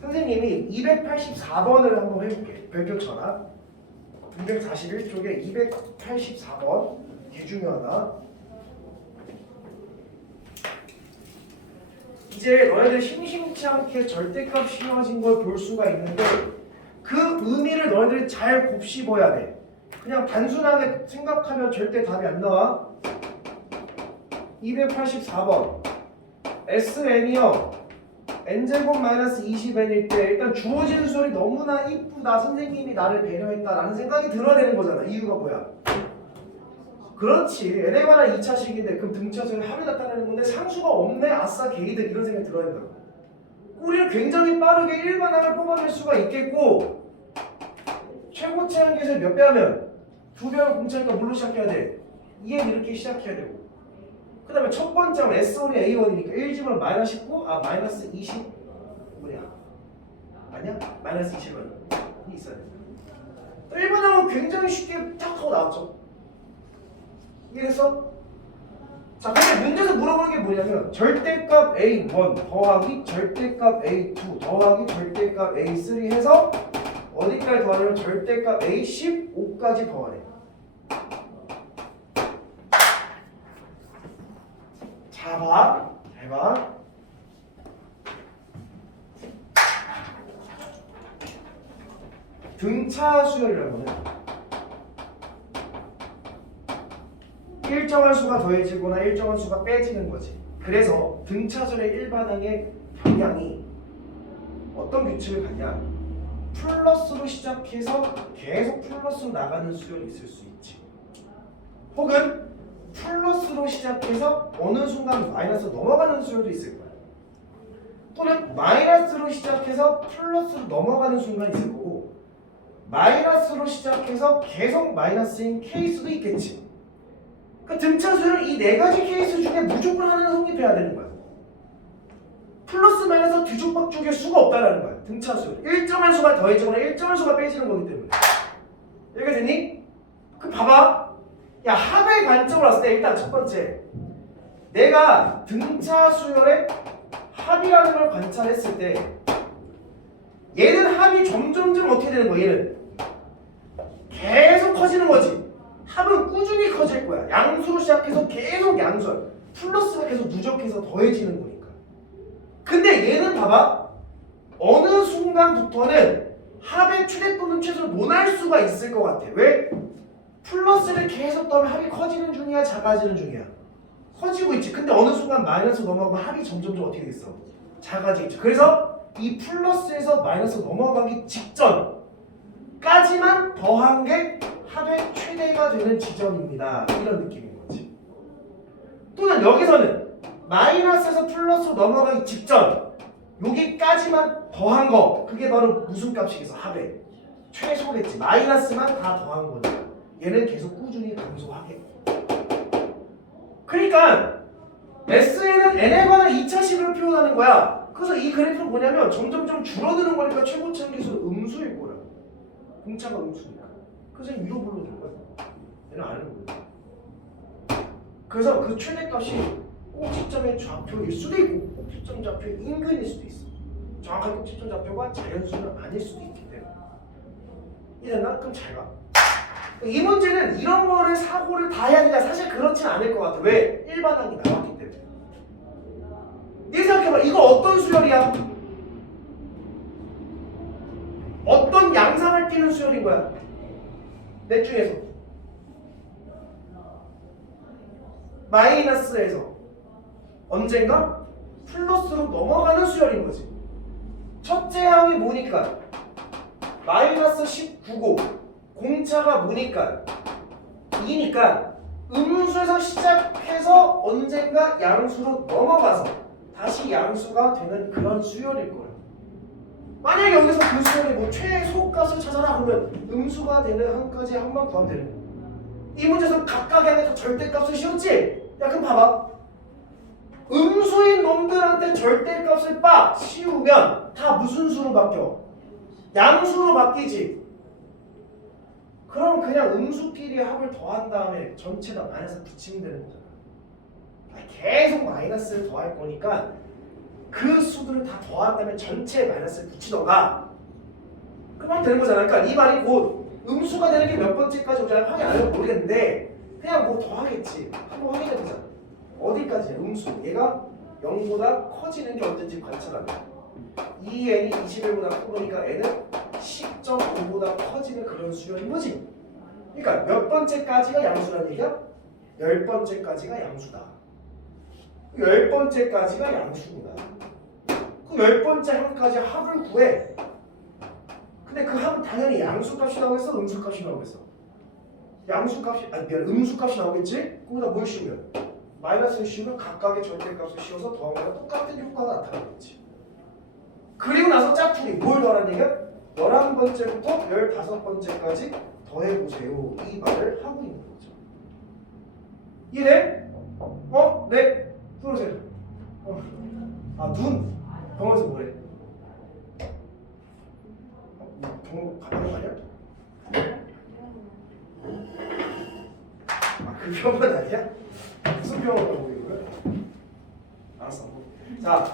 선생님이 284번을 한번 해볼게. 별표 전화 241쪽에 284번 이 중요하다. 이제 너희들 심심치 않게 절대값 씌워진 걸 볼 수가 있는데 그 의미를 너희들이 잘 곱씹어야 돼. 그냥 단순하게 생각하면 절대 답이 안 나와. 284번 SN이요 n제곱 마이너스 20n일 때 일단 주어진 수열이 너무나 이쁘다. 선생님이 나를 배려했다라는 생각이 들어야 되는 거잖아. 이유가 뭐야? 그렇지. n에 관한 2차식인데 그럼 등차수열이 합이 나타나는 건데 상수가 없네. 아싸 개이득 이런 생각이 들어야 된다고. 우리는 굉장히 빠르게 일반항을 뽑아낼 수가 있겠고 최고치 한계에서 몇 배 하면 2배 하면 공차니까 뭘로 시작해야 돼? 2n 이렇게 시작해야 되고 그 다음에 첫 번째는 S1이 A1이니까 1집은 마이너스 19 마이너스 20 뭐냐? 아니야? 마이너스 20은 있어야 된다. 일반항은 굉장히 쉽게 탁 하고 나왔죠. 이해됐어? 자, 근데 문제에서 물어보는 게 뭐냐면 절대값 A1 더하기 절대값 A2 더하기 절대값 A3 해서 어디까지 더하냐면 절대값 A15까지 더하래. 자, 봐. 잘 봐. 등차 수열이라는 거는 일정한 수가 더해지거나 일정한 수가 빼지는 거지. 그래서 등차수열의 일반항의 방향이 어떤 규칙을 갖냐? 플러스로 시작해서 계속 플러스로 나가는 수열이 있을 수 있지. 혹은 플러스로 시작해서 어느 순간 마이너스로 넘어가는 수열도 있을 거야. 또는 마이너스로 시작해서 플러스로 넘어가는 순간이 있을 거고 마이너스로 시작해서 계속 마이너스인 케이스도 있겠지. 그 등차 수열은 이 네 가지 케이스 중에 무조건 하나는 성립해야 되는 거야. 플러스 마이너스 뒤죽박죽일 수가 없다라는 거야. 등차 수열. 일정한 수가 더해지거나 일정한 수가 빼지는 거기 때문에. 이해가 되니? 그 봐봐. 야, 합의 관점으로 봤을 때 일단 첫 번째 내가 등차 수열의 합이라는 걸 관찰했을 때 얘는 합이 점점점 어떻게 되는 거야? 얘는 계속 커지는 거지. 합은 꾸준히 커질 거야. 양수로 시작해서 계속 양수야. 플러스가 계속 누적해서 더해지는 거니까. 근데 얘는 봐봐. 어느 순간부터는 합의 최대 또는 최소를 논할 수가 있을 것 같아. 왜? 플러스를 계속 더하면 합이 커지는 중이야? 작아지는 중이야? 커지고 있지. 근데 어느 순간 마이너스 넘어가면 합이 점점점 어떻게 됐어? 작아지겠죠. 그래서 이 플러스에서 마이너스 넘어가기 직전까지만 더한 게 합의 최대가 되는 지점입니다. 이런 느낌인 거지. 또는 여기서는 마이너스에서 플러스로 넘어가기 직전 여기까지만 더한 거 그게 바로 무슨 값이겠어? 합의 최소겠지. 마이너스만 다 더한 거니까 얘는 계속 꾸준히 감소하겠고. 그러니까 S에는 n에 관한 2차식으로 표현하는 거야. 그래서 이 그래프는 뭐냐면 점점점 줄어드는 거니까 최고치 한계수 음수일 거야. 공차가 음수니까. 그래서 위로 불러줄 거야. 얘는 아래로 불러. 그래서 그 최대값이 꼭지점의 좌표일 수도 있고 꼭지점 좌표의 인근일 수도 있어. 정확하게 꼭지점 좌표가 자연수는 아닐 수도 있기 때문에. 이랬나? 그럼 잘 봐. 이 문제는 이런 거를 사고를 다 해야 되냐? 사실 그렇진 않을 것 같아. 왜? 일반항이 나왔기 때문에. 이 생각해봐. 이거 어떤 수열이야? 어떤 양상을 띠는 수열인 거야? 넷 중에서 마이너스에서 언젠가 플러스로 넘어가는 수열인 거지. 첫째 항이 뭐니까? 마이너스 19고 공차가 뭐니까? 2니까 음수에서 시작해서 언젠가 양수로 넘어가서 다시 양수가 되는 그런 수열일 거야. 만약에 여기서 그 수열이 뭐 최소값을 찾아라 그러면 음수가 되는 한까지 한번 구하면 되는 거야. 이 문제에서 각각의 안에 다 절대값을 씌웠지? 야 그럼 봐봐. 음수인 놈들한테 절대값을 빡 씌우면 다 무슨 수로 바뀌어? 양수로 바뀌지. 그럼 그냥 음수끼리 합을 더한 다음에 전체다 마이너스 붙이면 되는 거잖아. 계속 마이너스를 더할 거니까 그 수들을 다 더한 다음에 전체에 마이너스를 붙이던가 그러면 되는 거잖아. 그러니까 이 말이 곧 음수가 되는 게 몇 번째까지 오잖아. 확인 안 해도 모르겠는데 그냥 뭐 더하겠지. 한번 확인해보자. 어디까지야? 음수. 얘가 0보다 커지는 게 언제인지 관찰하면 2n이 21보다 크니까 n은 10.5보다 커지는 그런 수열인 거지. 그러니까 몇 번째까지가 양수라는 얘기야? 10번째까지가 양수다. 10번째까지가 양수구나. 그 10번째 항까지 합을 구해. 근데 그 합은 당연히 양수값이 나오겠어? 음수값이 나오겠어? 양수값이 아니 미안 음수값이 나오겠지? 거기다 뭘 씌우면? 마이너스를 씌우면 각각의 절대값을 씌워서 더하면 똑같은 효과가 나타나겠지. 그리고 나서 짝퉁이 뭘 더하라는 얘기야? 11번째부터 15번째까지 더해보세요. 이 말을 하고 있는 거죠. 이해돼? 네? 들어오세요. 눈! 병원에서 뭐래? 병원 가는 거 아니야? 그 병원 아니야? 무슨 병원을 가고 있는 거야? 알았어. 자,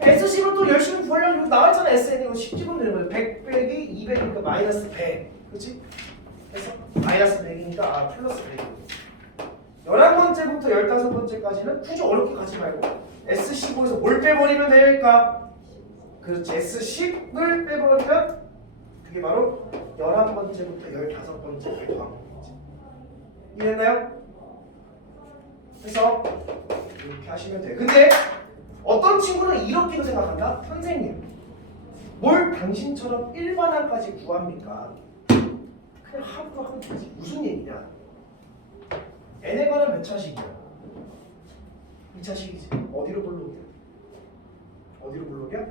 S10은 또 열심히 구하려고 나와있잖아. SN 이거 10 집으면 되는 거야. 100 빼기 200이니까 마이너스 100. 그렇지? 그래서 마이너스 100이니까 플러스 100. 11번째부터 15번째까지는 굳이 어렵게 가지 말고 S15에서 뭘 빼버리면 될까? 그렇지. S10을 빼버리면 그게 바로 11번째부터 15번째까지 더한 거겠지. 이해됐나요? 그래서 이렇게 하시면 돼. 근데 어떤 친구는 이렇게도 생각한다. 선생님, 뭘 당신처럼 일반항까지 구합니까? 그냥 합으로 하면 되지. 무슨 얘기냐? n에 관한 몇 차식이야? 2차식이지. 어디로 불러오냐? 어디로 불러오냐?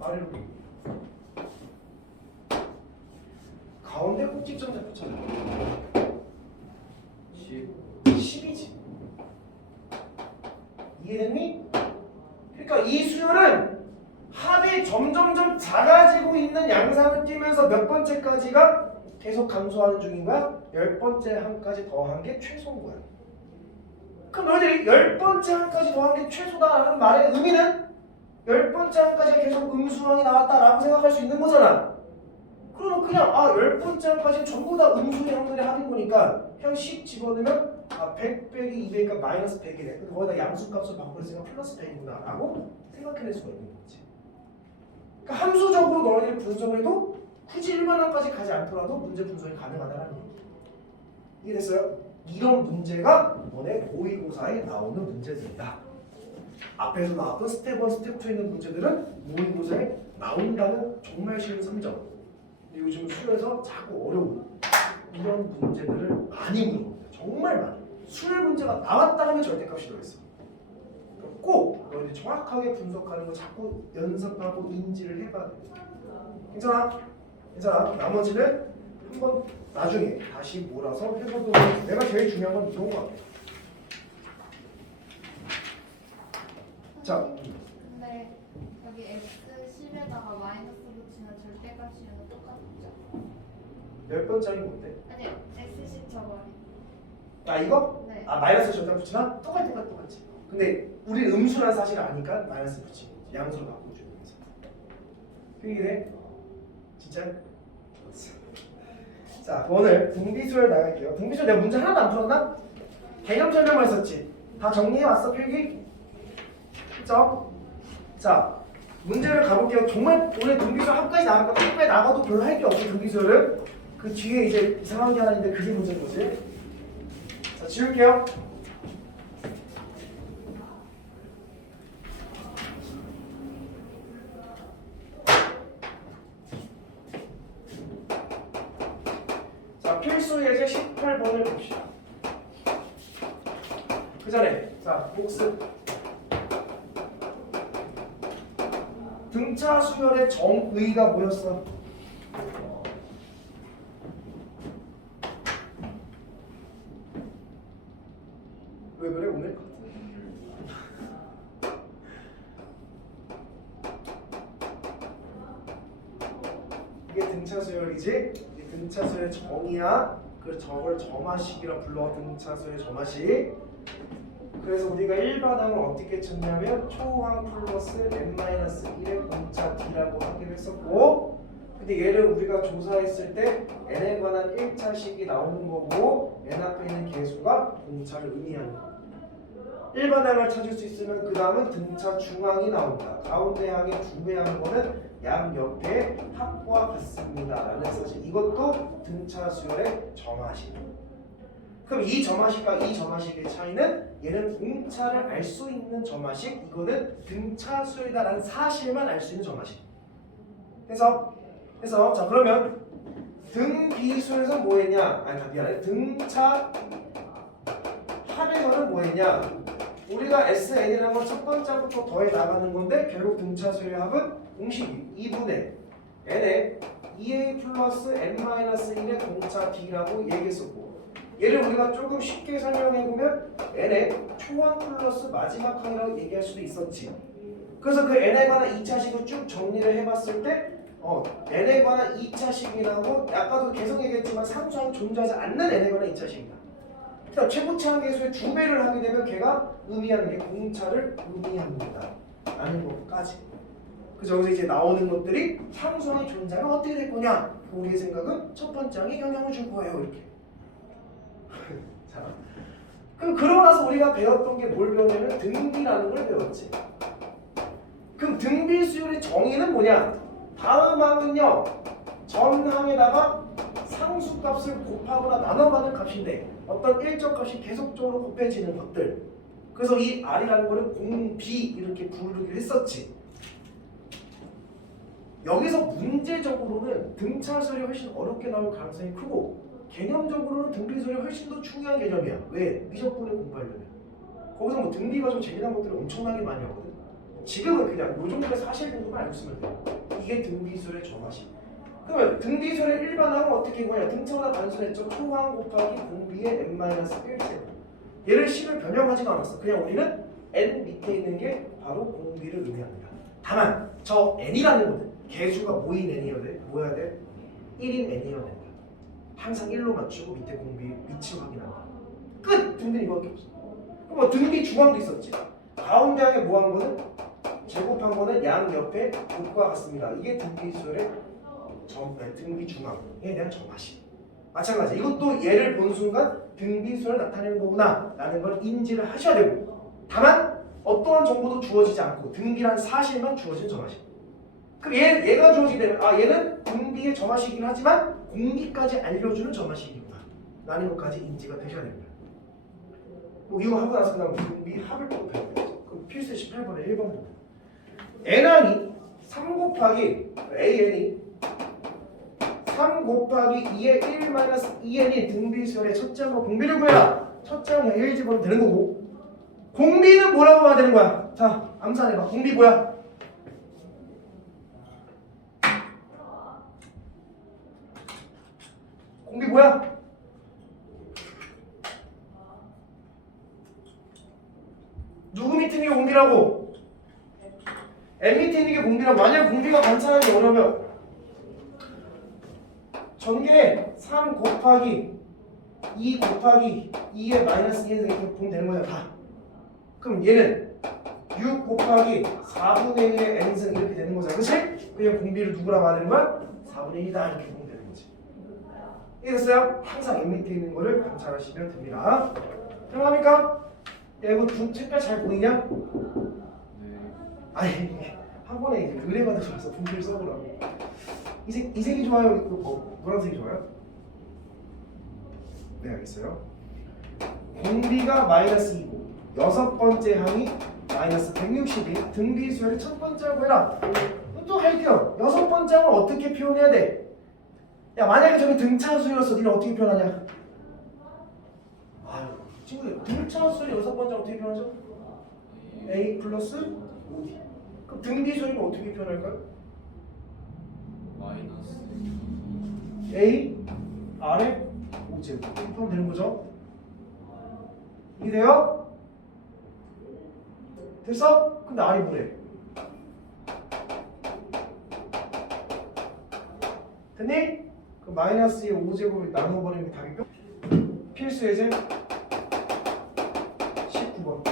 아래로 불러오냐? 가운데 꼭지점 잡고 찾아. 10이지. 이해됐니? 그러니까 이 수열은 합이 점점점 작아지고 있는 양상을 띠면서 몇 번째까지가 계속 감소하는 중인 거야? 10번째 항까지 더한 게 최소인 거야. 그럼 너희들이 10번째 항까지 더한 게 최소다라는 말의 의미는 10번째 항까지 계속 음수항이 나왔다라고 생각할 수 있는 거잖아. 그러면 그냥 10번째 항까지 전부 다 음수의 항들의 합인 거니까 그냥 10 집어넣으면 100 빼기 200이니까 마이너스 100이네. 근데 거기다 양수값을 바꾸니까 플러스 100이구나 라고 생각해낼 수가 있는 거지. 그러니까 함수적으로 너희들이 분석을 해도 굳이 일반항까지 가지 않더라도 문제 분석이 가능하다는 얘기. 이해됐어요? 이런 문제가 이번에 모의고사에 나오는 문제들이다. 앞에서 나왔던 스텝 1, 스텝 2 있는 문제들은 모의고사에 나온다는 정말 쉬운 3점. 요즘 수에서 자꾸 어려운 이런 문제들을 많이 물어봅니다. 정말 많이. 수열 문제가 나왔다 하면 절대값이 들어있어. 꼭 너희들이 정확하게 분석하는 거 자꾸 연습하고 인지를 해봐야 돼. 괜찮아? 괜찮아. 나머지는 한번 나중에 다시 몰아서 해보도록. 내가 제일 중요한 건 이런 거 같아. 자. 근데 여기 x10에다가 마이너스 붙이면 절대값이랑 똑같죠? 10번짜리 뭔데? 아니요, x10 저번에. 이거? 네. 마이너스 절대 붙이나? 똑같지. 근데 우리 음수라는 사실을 아니까 마이너스 붙이는 거지. 양수로 바꿔주면서. 이게 진짜? 자, 오늘 등비수열 나갈게요. 등비수열 내가 문제 하나도 안 풀었나? 개념 설명만 했었지. 다 정리해왔어, 필기? 그쵸? 자, 문제를 가볼게요. 정말 오늘 등비수열 합까지 나갈까? 합까지 나가도 별로 할 게 없어, 등비수열은. 그 뒤에 이제 이상한 게 하나 있는데 그게 문제인 거지. 자, 지울게요. 자, 필수 예제 18번을 봅시다. 그 전에 자, 복습. 등차 수열의 정의가 뭐였어? 왜 그래 오늘? 이게 등차 수열이지? 이게 등차 수열의 정의야. 그래서 저걸 점화식이라 불러. 등차 수열의 점화식. 그래서 우리가 일반항을 어떻게 쳤냐면 초항 플러스 n-1의 공차 d라고 하기로 했었고, 근데 얘를 우리가 조사했을 때 n에 관한 1차식이 나오는 거고 n 앞에 있는 개수가 공차를 의미하는 거. 일반항을 찾을 수 있으면 그 다음은 등차 중항이 나온다. 가운데 항에 중요한 거는 양 옆에 합과 같습니다 라는 사실. 이것도 등차 수열의 점화식. 그럼 이 점화식과 이 점화식의 차이는 얘는 공차를 알 수 있는 점화식, 이거는 등차 수열이다라는 사실만 알 수 있는 점화식. 그래서 자, 그러면 등비수에서 뭐 했냐? 아니, 미안해. 등차 합에서는 뭐 했냐? 우리가 SN이라는 건 첫 번째부터 더해 나가는 건데 결국 등차 수열의 합은 공식이 2분의 n에 2a 플러스 n-1의 공차 d라고 얘기했었고, 얘를 우리가 조금 쉽게 설명해보면 n의 초항 플러스 마지막 항이라고 얘기할 수도 있었지. 그래서 그 n에 관한 2차식을 쭉 정리를 해봤을 때 n에 관한 2차식이라고 아까도 계속 얘기했지만 상수항이 존재하지 않는 n에 관한 2차식이다. 그러니까 최고차항 계수의 2배를 하게 되면 걔가 의미하는 게 공차를 의미합니다 라는 것까지. 그래서 여기서 이제 나오는 것들이 상수항이 존재하면 어떻게 될 거냐? 우리의 생각은 첫 번째 항에 영향을 줄 거예요. 이렇게. 자, 그럼 그러고 나서 우리가 배웠던 게 뭘 배웠냐면 등비라는 걸 배웠지. 그럼 등비 수열의 정의는 뭐냐? 다음 항은요, 전 항에다가 상수값을 곱하거나 나눠가는 값인데 어떤 일정 값이 계속적으로 곱해지는 것들. 그래서 이 R이라는 거를 공비 이렇게 부르기로 했었지. 여기서 문제적으로는 등차 수열이 훨씬 어렵게 나올 가능성이 크고, 개념적으로는 등비 수열이 훨씬 더 중요한 개념이야. 왜? 미적분을 공부하려면. 거기서 뭐 등비가 좀 재미난 것들을 엄청나게 많이 하거든. 지금은 그냥 요 정도의 사실 정도만 알고 있으면 돼. 이게 등비 수열의 점화식. 그러면 등비 수열의 일반항은 어떻게 구하냐? 등차보다 단순했죠. 초항 곱하기 공비의 n-1제곱. 얘를 식을 변형하지도 않았어. 그냥 우리는 n 밑에 있는 게 바로 공비를 의미합니다. 다만 저 n이라는 거는 개수가 모인 n이어야 돼. 뭐야 돼? 1인 n이어야 된다. 항상 1로 맞추고 밑에 공비 위치 확인한다. 끝! 등비 이거밖에 없어. 그럼 뭐 등비 중앙도 있었지. 가운데 항에 뭐 한 거는? 제곱한 거는 양 옆에 곱과 같습니다. 이게 등비 수열의 등비 중앙에 대한 점화식. 마찬가지. 이것도 얘를 본 순간 등비 수열을 나타내는 거구나 라는 걸 인지를 하셔야 되고, 다만 어떠한 정보도 주어지지 않고 등비란 사실만 주어진 점화식. 그럼 얘가 주어지게 되면 얘는 등비의 점화식이긴 하지만 공비까지 알려주는 점화식이구나 라는 것까지 인지가 되셔야 됩니다. 뭐 이거 하고 나서 그다음 등비 합을 또 배워요. 그럼 필수 18번에 1번 보면 n항이 3 곱하기 an이 3 곱하기 2의 1-2n이 등비 수열의 첫째 항과 공비를 구해라. 첫째 항 1 집어넣으면 되는 거고, 공비는 뭐라고 봐야 되는 거야? 자, 암산해봐. 공비 뭐야? 공비 뭐야? 누구 밑에 있는 게 공비라고? n 밑에 있는 게 공비라고. 만약 공비가 관찰하기 어려우면 전개 3 곱하기 2 곱하기 2의 마이너스 2에서 이렇게 보면 되는 거야. 다. 그럼 얘는 6 곱하기 4분의 1의 n승 이렇게 되는 거잖아. 그치? 그냥 공비를 누구라고 하는 거야? 4분의 1이다 이렇게 보면 되는 거지. 이해됐어요? 항상 M 밑에 있는 거를 관찰하시면 됩니다. 들어갑니까? 야, 이거 색깔 잘 보이냐? 네. 아니 이게 한 번에 이제 의뢰 받아서 분필 써보라고. 이 색이 좋아요? 이거 뭐 노란색이 좋아요? 네 알겠어요. 공비가 마이너스 2고 여섯 번째 항이 마이너스 162 등비 수열의 첫 번째라고 해라. 또 할게요. 여섯 번째 항을 어떻게 표현해야 돼? 야 만약에 저기 등차 수열이었어. 니는 어떻게 표현하냐? 아유 친구들 등차 수열 여섯 번째 어떻게 표현하죠? A 플러스 5D. 그럼 등비 수열이면 어떻게 표현할까요? 마이너스 A R에 5제곱 이렇게 하면 되는 거죠? 이해돼요? 됐어? 근데 R이 뭐래? 됐니? 그 마이너스의 5제곱을 나눠버리는 게 답이고 필수 예제 19번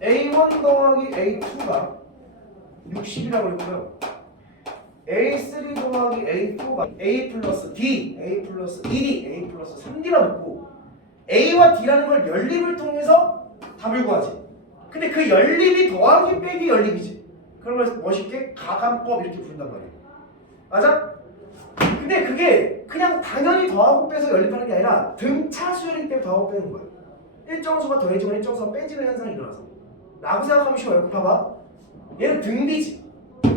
A1 더하기 A2가 60이라고 했고요 A3 더하기 A4가 A 플러스 D, A 플러스 2D, A 플러스 3D라 놓고 A와 D라는 걸 연립을 통해서 답을 구하지. 근데 그 연립이 더하기 빼기 연립이지. 그런 걸 멋있게 가감법 이렇게 부른단 말이야. 맞아? 근데 그게 그냥 당연히 더하고 빼서 연립하는 게 아니라 등차 수열이기 때문에 더하고 빼는 거야. 일정 수가 더해지면 일정 수가 빼지는 현상이 일어나서 라고 생각하면 쉬워요. 봐봐. 얘는 등비지.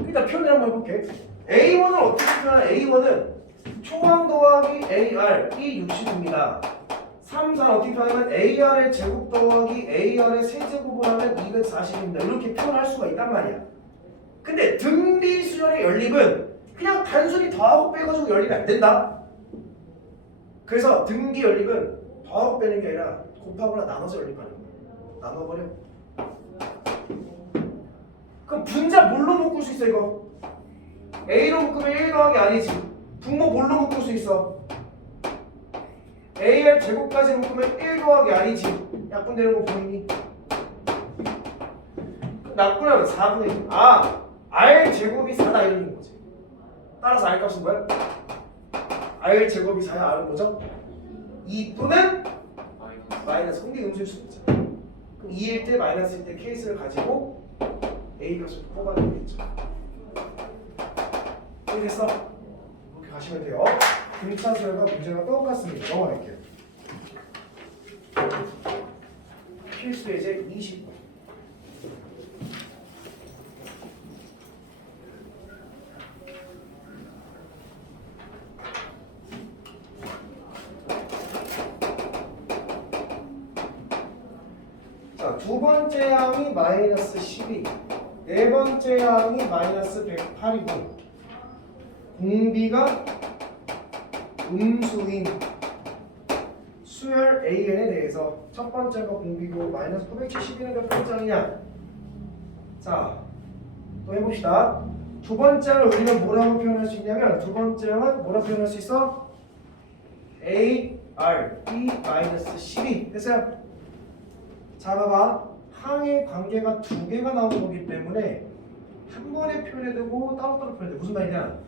일단 표현을 한번 해볼게. A1을 어떻게 표현하냐? A1은 초항 더하기 AR이 60입니다. 3, 4는 어떻게 표현하면 AR의 제곱 더하기 AR의 세제곱을 하면 240입니다. 이렇게 표현할 수가 있단 말이야. 근데 등비 수열의 연립은 그냥 단순히 더하고 빼가지고 연립이 안 된다. 그래서 등비 연립은 더하고 빼는 게 아니라 곱하거나 나눠서 연립하는 거야. 나눠버려. 그럼 분자 뭘로 묶을 수 있어 이거? A로 묶으면 1 더하기 아니지. 분모 뭘로 묶을 수 있어? AR 제곱까지 묶으면 1 더하기 아니지. 약분되는 거 보이니? 약분하면 4분의 1. 아, R 제곱이 4다 이러는 거지. 따라서 R 값은 뭐야? R 제곱이 4야. R은 뭐죠? 2 또는 마이너스. 근데 음수일 수도 있잖아. 그럼 2일 때 마이너스일 때 케이스를 가지고 A 값을 뽑아내면 되겠죠. 이해됐어? 이렇게 가시면 돼요. 등차 수열과 문제가 똑같습니다. 넘어갈게요. 필수 예제 20번. 자, 두 번째 항이 마이너스 12, 네 번째 항이 마이너스 108이고 공비가 음수인 수열 AN에 대해서 첫 번째가 공비고 마이너스 970이는 몇 번째 항이냐? 자, 또 해봅시다. 두 번째 항을 우리가 뭐라고 표현할 수 있냐면 두 번째 항은 뭐라고 표현할 수 있어? A, R, E 마이너스 12 됐어요? 자 봐봐. 항의 관계가 두 개가 나오는 거기 때문에 한 번에 표현해두고 따로따로 표현해도 무슨 말이냐?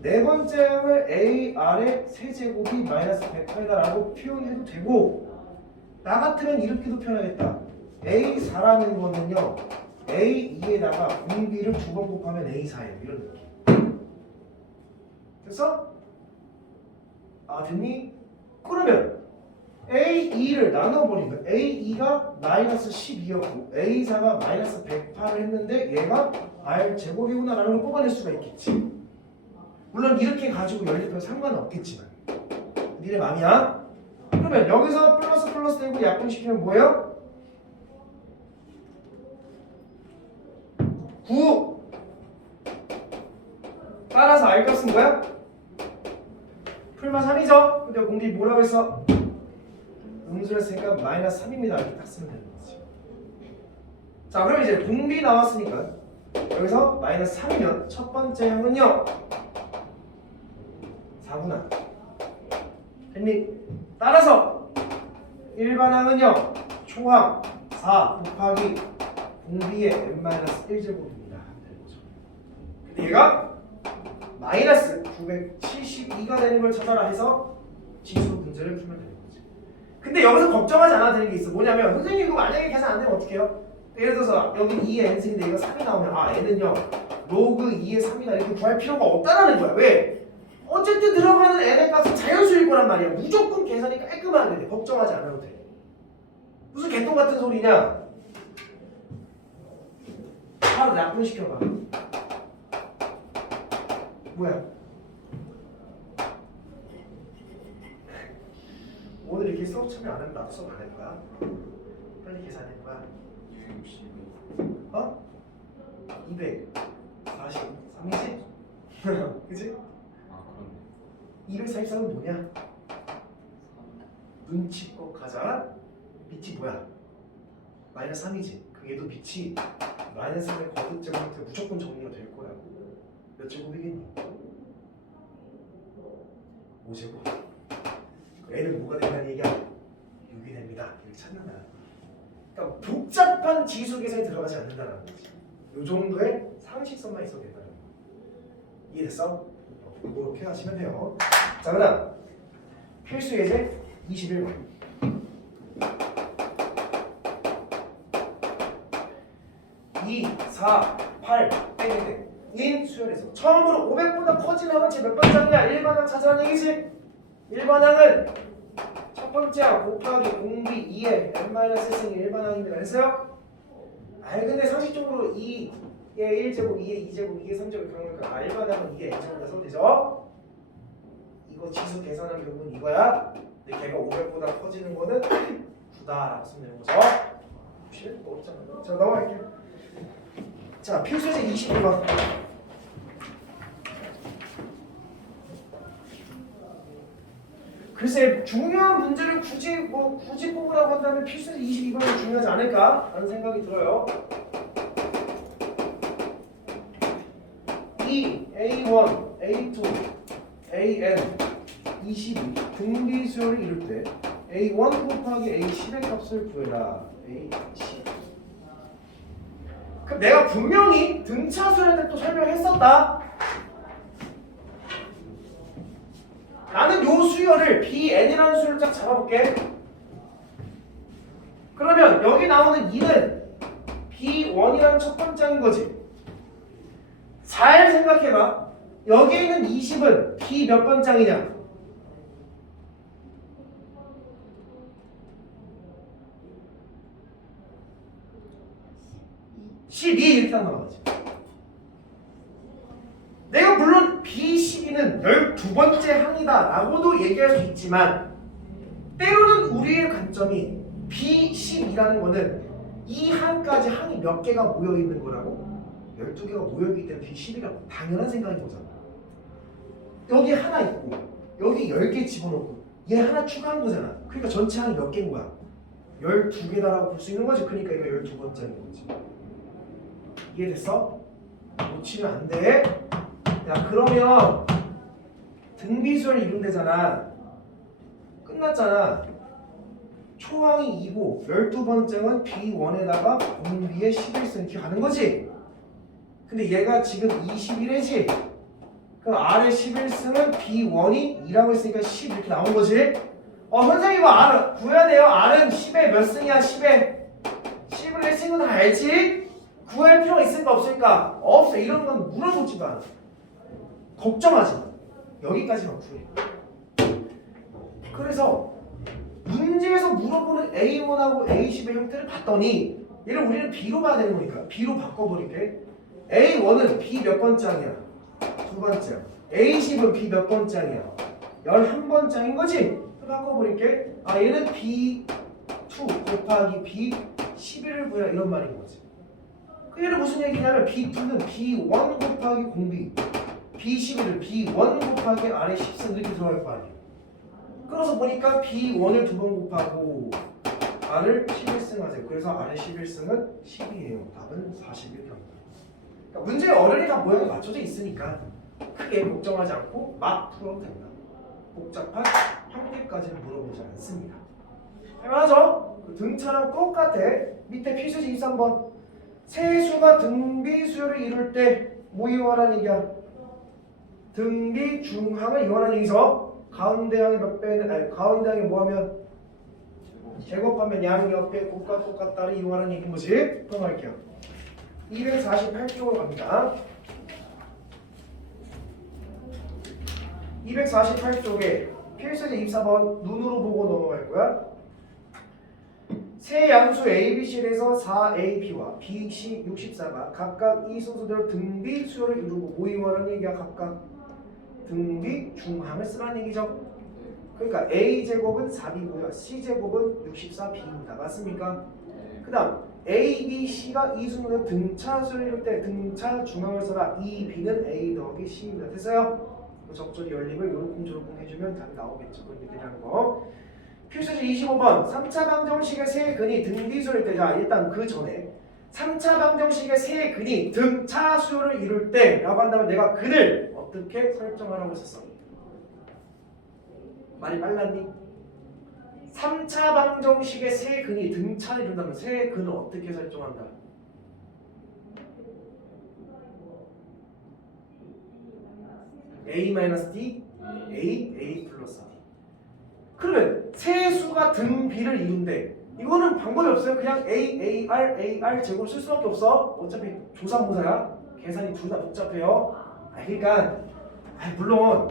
네 번째 항을 AR의 세제곱이 마이너스 108이다라고 표현해도 되고 나 같으면 이렇게도 표현하겠다. A4라는 거는요 A2에다가 공비를 두 번 곱하면 A4예요. 이런 느낌. 됐어? 아 됐니? 그러면 A2를 나눠버리면 A2가 마이너스 12였고 A4가 마이너스 108을 했는데 얘가 R제곱이구나 라는 걸 뽑아낼 수가 있겠지. 물론 이렇게 가지고 연립해도 상관은 없겠지만 니네 맘이야. 그러면 여기서 플러스 플러스 되고 약분시키면 뭐예요? 9. 따라서 R값은 뭐야? 풀마 3이죠? 근데 공비 뭐라고 했어? 음수를 했으니까 마이너스 3입니다. 이렇게 딱 쓰면 되는 거지. 자 그럼 이제 공비 나왔으니까 여기서 마이너스 3이면 첫 번째 항은요 4구나. 됐니? 따라서 일반항은요 초항 4 곱하기 공비의 n-1제곱입니다. 되는 거죠. 근데 얘가 마이너스 972가 되는 걸 찾아라 해서 지수 문제를 풀면 되는 거지. 근데 여기서 걱정하지 않아도 되는 게 있어. 뭐냐면 선생님 이거 만약에 계산 안 되면 어떻게 해요? 예를 들어서 여기 2의 n승인데 이거 3이 나오면 아 n은요 로그 2의 3이다 이렇게 구할 필요가 없다라는 거야. 왜? 어쨌든 들어가는 n의 값은 자연수일 거란 말이야. 무조건 계산이 깔끔하게 돼. 걱정하지 않아도 돼. 무슨 개똥 같은 소리냐? 바로 약분시켜봐. 뭐야? 오늘 이렇게 수업 참여 안 하면 나도 수업 안 할 거야. 빨리 계산해 봐. 262. 어? 243이지? 그치? 아 그렇네. 243은 뭐냐? 눈치껏 가자. 밑이 뭐야? 마이너스 3이지. 그 얘도 밑이 마이너스 3의 거듭제곱한테 무조건 정리가 될 거야. 몇 제곱이겠니? 5제곱. 애는 뭐가 된다는 얘기야? 6이 됩니다. 이렇게 찾는 거야. 그러니까 복잡한 지수 계산이 들어가지 않는다는 거지. 이 정도의 상식선만 있어도 된다는 거. 이해됐어? 이렇게 하시면 돼요. 자, 그다음 필수 예제 21번. 2, 4, 8, 땡땡땡 인 수열에서 처음으로 500보다 커지는 항체 몇 번째냐? 1반항 찾아라는 얘기지? 1반항은 첫 번째야 곱하기 공비 2의 n-1승이 1반항입니다. 됐어요? 아니 근데 상식적으로 2의 1제곱, 2의 2제곱, 2의 3제곱 그러니까 1반항은 2의 n제곱이라 써도 되죠? 이거 지수 계산하는 경우는 이거야. 근데 걔가 500보다 커지는 거는 9다라고 쓰면 되는 거죠. 혹시 어렵잖아요. 자 넘어갈게요. 자 필수제 21번. 글쎄 중요한 문제를 굳이 뽑으라고 한다면 필수제 22번이 중요하지 않을까라는 생각이 들어요. E, A1, A2, AN 22 등비수열을 이룰 때 A1 곱하기 A10의 값을 구해라. A10. 그럼 내가 분명히 등차수열 때 또 설명했었다. 나는 요 수열을 BN이라는 수열을 딱 잡아볼게. 그러면 여기 나오는 2는 B1이라는 첫 번째인 거지. 잘 생각해봐. 여기 있는 20은 B 몇 번장이냐? 12 이렇게 나와가지. 내가 물론 B12는 12번째 항이다 라고도 얘기할 수 있지만 때로는 우리의 관점이 B12라는 거는 이 항까지 항이 몇 개가 모여있는 거라고? 12개가 모여있기 때문에 B12라고 당연한 생각인 거잖아. 여기 하나 있고 여기 10개 집어넣고 얘 하나 추가한 거잖아. 그러니까 전체 항이 몇 개인 거야? 12개다라고 볼 수 있는 거지. 그러니까 이거 12번째인 거지. 이해됐어? 놓치면 안 돼. 야 그러면 등비수열을 이룬대잖아. 끝났잖아. 초항이 2고 12번째는 B1에다가 공비의 11cm 가는 거지. 근데 얘가 지금 21이지. 그럼 R의 11승은 B1이 2라고 했으니까 10 이렇게 나온 거지. 선생님 이거 R 구해야 돼요. R은 10에 몇 승이야? 10에 10을 내 친구는 다 알지? 구할 필요가 있을까 없을까? 없어. 이런 건 물어보지도 않아. 걱정하지 마. 여기까지만 구해. 그래서 문제에서 물어보는 A1하고 A10의 형태를 봤더니 얘를 우리는 B로 봐야 되는 거니까 B로 바꿔버릴게. A1은 B 몇 번장이야? 두 번째. A10은 B 몇 번장이야? 11번장인 거지? 또 바꿔버릴게. 얘는 B2 곱하기 B11을 구해라 이런 말인 거지. 그 얘는 무슨 얘기냐면 B2는 B1 곱하기 공비 B11을 B1 곱하기 R의 10승 이렇게 들어갈 거 아니야. 그래서 보니까 B1을 두 번 곱하고 R을 11승 하세요. 그래서 R의 11승은 10이에요. 답은 41입니다. 그러니까 문제의 어른이 다 모양이 맞춰져 있으니까 크게 걱정하지 않고 막 풀어도 된다. 복잡한 형태까지는 물어보지 않습니다. 맞아? 그 등차랑 똑같아. 밑에 필수지 23번. 세수가 등비수열을 이룰 때 모의어라는 얘기야. 등비 중항을 이용하는 얘기죠. 가운데 항의 몇 배는 아니 가운데 항이 뭐하면 제곱하면 양 옆에 곱과 똑같다를 이용하는 얘기인 거지. 통화할게요. 248쪽으로 갑니다. 248쪽에 필수제 24번 눈으로 보고 넘어갈 거야. 세 양수 ABC에서 4AB와 BC 64가 각각 이 순서대로 등비 수열을 이루고 모의원하는 얘기가 각각 등비 중항을 쓰라는 얘기죠. 그러니까 A제곱은 4B고요. C제곱은 64B입니다. 맞습니까? 그 다음 A, B, C가 이 순서대로 등차 수열을 이룰 때 등차 중항을 써라. 이 B는 A 더하기 C입니다. 됐어요? 적절히 연립을 요렇쿵저렇쿵 해주면 답이 나오겠죠. 그런 얘기를 하는 거. 필수지 25번 3차 방정식의 세 근이 등비수일 때, 자 일단 그 전에 3차 방정식의 세 근이 등차 수열을 이룰 때 라고 한다면 내가 근을 어떻게 설정하라고 했었어? 말이 빨랐니? 3차 방정식의 세 근이 등차를 이룬다면 세 근을 어떻게 설정한다? A-D, A 플러스 D. 그러면 세 수가 등비를 이룬대. 이거는 방법이 없어요. 그냥 AR 제곱 쓸 수밖에 없어. 어차피 조사모사야. 계산이 둘 다 복잡해요. 그러니까 물론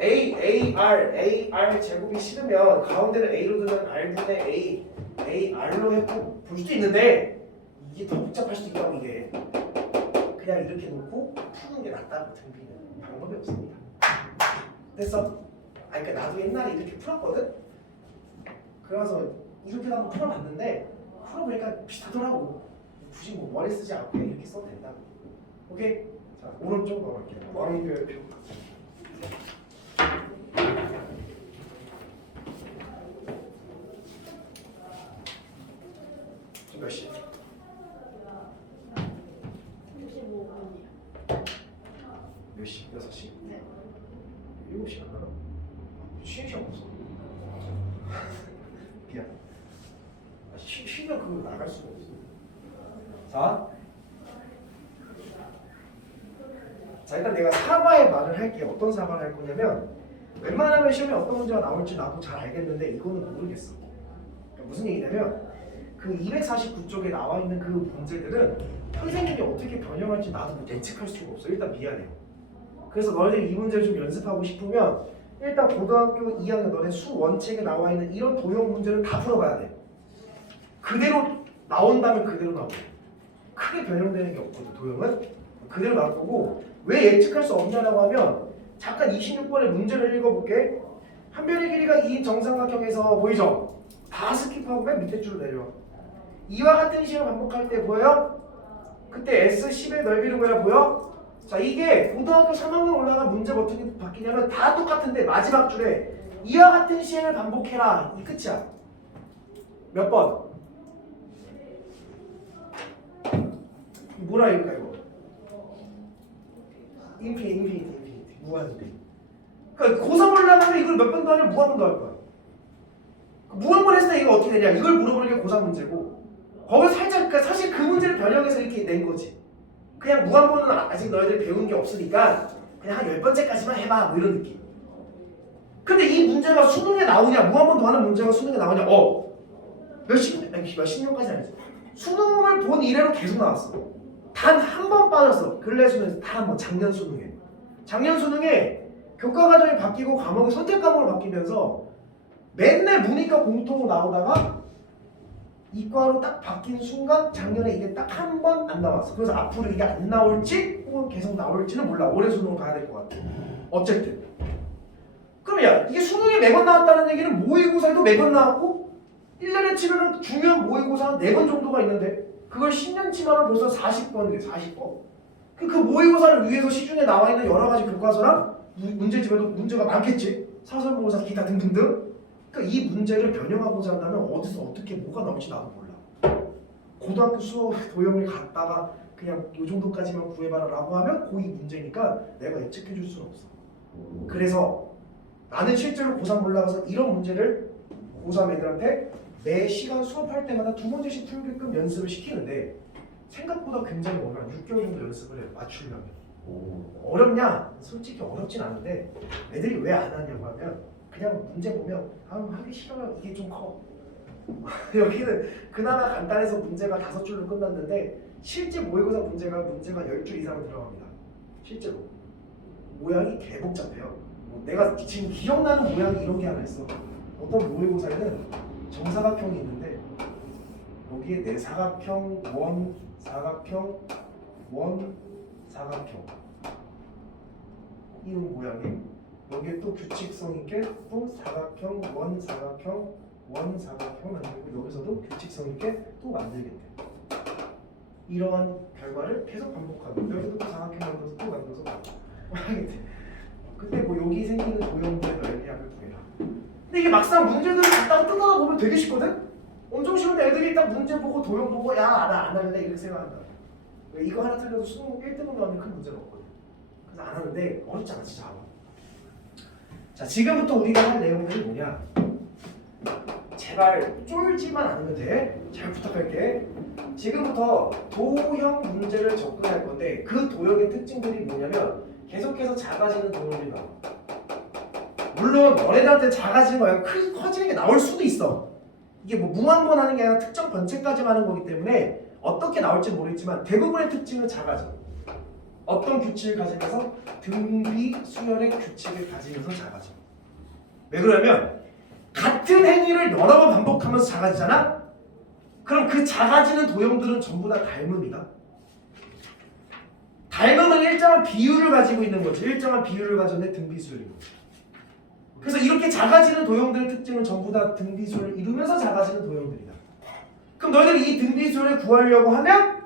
AR 제곱이 싫으면 가운데를 A로 두면 R분의 AR로 해도 볼 수도 있는데 이게 더 복잡할 수도 있다고. 이게 그냥 이렇게 놓고 푸는 게 낫다고. 등비는 방법이 없습니다. 됐어? 그러니까 나도 옛날에 이렇게 풀었거든? 그래서 이렇게 한번 풀어봤는데 풀어보니까 비슷하더라고. 굳이 뭐 머리 쓰지 않고 그냥 이렇게 써도 된다. 오케이? 자, 오른쪽 넘어갈게요. 왕별표. 지금 몇 시? 65분이요. 몇 시? 6시? 네. 7시 안 나나? 쉬는 시간 없어. 미안. 쉬면 그거 나갈 수가 없어. 자 일단 내가 사과의 말을 할게. 어떤 사과를 할 거냐면 웬만하면 시험에 어떤 문제가 나올지 나도 잘 알겠는데 이거는 모르겠어. 그러니까 무슨 얘기냐면 그 249쪽에 나와 있는 그 문제들은 선생님이 어떻게 변형할지 나도 예측할 수가 없어. 일단 미안해. 그래서 너희들 이 문제를 좀 연습하고 싶으면 일단 고등학교 2학년 너네 수 원책에 나와 있는 이런 도형 문제를 다 풀어봐야 돼. 그대로 나온다면 그대로 나오고 크게 변형되는 게 없거든. 도형은 그대로 나올 거고 왜 예측할 수 없냐라고 하면 잠깐 26번의 문제를 읽어볼게. 한 변의 길이가 2인 정삼각형에서 보이죠? 다 스킵하고 맨 밑에 줄로 내려와. 이와 같은 식을 반복할 때 보여요? 그때 S10의 넓이는 뭐야 보여? 자 이게 고등학교 3학년 올라간 문제가 어떻게 바뀌냐면 다 똑같은데 마지막 줄에 이와 같은 시행을 반복해라. 이 끝이야. 몇 번? 뭐라 읽을까 이거? 인피니티 무한대. 그러니까 고3 올라가면 이걸 몇 번 더 하면 무한번도 할 거야. 무한번 했을 때 이거 어떻게 되냐? 이걸 물어보는 게 고3 문제고 거기 살짝 그러니까 사실 그 문제를 변형해서 이렇게 낸 거지. 그냥 무한번은 아직 너희들 배운 게 없으니까 그냥 한 10번째까지만 해봐 뭐 이런 느낌. 근데 이 문제가 수능에 나오냐? 무한번도 하는 문제가 수능에 나오냐? 몇십 년까지는 아니지. 수능을 본 이래로 계속 나왔어. 단 한 번 빠졌어. 근래 수능에서 단 한 번. 작년 수능에. 작년 수능에 교과 과정이 바뀌고 과목이 선택 과목으로 바뀌면서 맨날 문이과 공통으로 나오다가 이과로 딱 바뀐 순간 작년에 이게 딱 한 번 안 나왔어. 그래서 앞으로 이게 안 나올지 혹은 계속 나올지는 몰라. 올해 수능을 봐야 될 것 같아. 어쨌든 그럼 야 이게 수능에 매번 나왔다는 얘기는 모의고사에도 매번 나왔고 1년에 치르는 중요한 모의고사 4번 정도가 있는데 그걸 10년 치면은 벌써 40번이래. 40번. 그 모의고사를 위해서 시중에 나와 있는 여러 가지 교과서랑 문제집에도 문제가 많겠지. 사설모의고사 기타 등등등. 그러니까 이 문제를 변형하고자 한다면 어디서 어떻게 뭐가 나올지 나도 몰라. 고등학교 수업 도형을 갖다가 그냥 이 정도까지만 구해봐라 라고 하면 고2 문제니까 내가 예측해 줄 수는 없어. 그래서 나는 실제로 고3 올라가서 이런 문제를 고3 애들한테 매 시간 수업할 때마다 2문제씩 풀게끔 연습을 시키는데 생각보다 굉장히 어려워. 6개월 정도 연습을 해 맞추려면. 어렵냐? 솔직히 어렵진 않은데 애들이 왜 안 하냐고 하면 그냥 문제 보면 하기 싫어요. 이게 좀 커. 여기는 그나마 간단해서 문제가 5줄로 끝났는데 실제 모의고사 문제가 10줄 이상은 들어갑니다. 실제로 모양이 개 복잡해요. 내가 지금 기억나는 모양이 이런 게 하나 있어. 어떤 모의고사에는 정사각형이 있는데 여기에 내사각형, 원, 사각형, 원, 사각형 이 모양이 여기에 또 규칙성 있게 또 사각형, 원, 사각형, 원, 사각형 만들고 여기서도 규칙성 있게 또 만들겠대. 이러한 결과를 계속 반복하고 여기서도 또 사각형 만들어서 또 만들어서 하겠대. 근데 뭐 여기 생기는 도형들의 넓이약을 구해라. 근데 이게 막상 문제들을 갖다가 뜯어다 보면 되게 쉽거든? 엄청 쉬운데 애들이 딱 문제 보고 도형 보고 야 나 안 할래 이렇게 생각한다. 왜 이거 하나 틀려도 수능 1등급 나오면 큰 문제는 없거든. 그래서 안 하는데 어렵지 않아 진짜. 자 지금부터 우리가 할 내용들이 뭐냐? 제발 쫄지만 않으면 돼. 잘 부탁할게. 지금부터 도형 문제를 접근할 건데 그 도형의 특징들이 뭐냐면 계속해서 작아지는 도형들이 나와. 물론 너네들한테 작아지는 거야 커지는 게 나올 수도 있어. 이게 뭐 무한번 하는 게 아니라 특정 번째까지만 하는 거기 때문에 어떻게 나올지 모르겠지만 대부분의 특징은 작아져. 어떤 규칙을 가지면서 등비 수열의 규칙을 가지면서 작아져. 왜 그러냐면 같은 행위를 여러 번 반복하면서 작아지잖아? 그럼 그 작아지는 도형들은 전부 다 닮음이다. 닮음은 일정한 비율을 가지고 있는 거지. 일정한 비율을 가졌네 등비수열이고. 그래서 이렇게 작아지는 도형들의 특징은 전부 다 등비수열을 이루면서 작아지는 도형들이다. 그럼 너희들이 이 등비수열을 구하려고 하면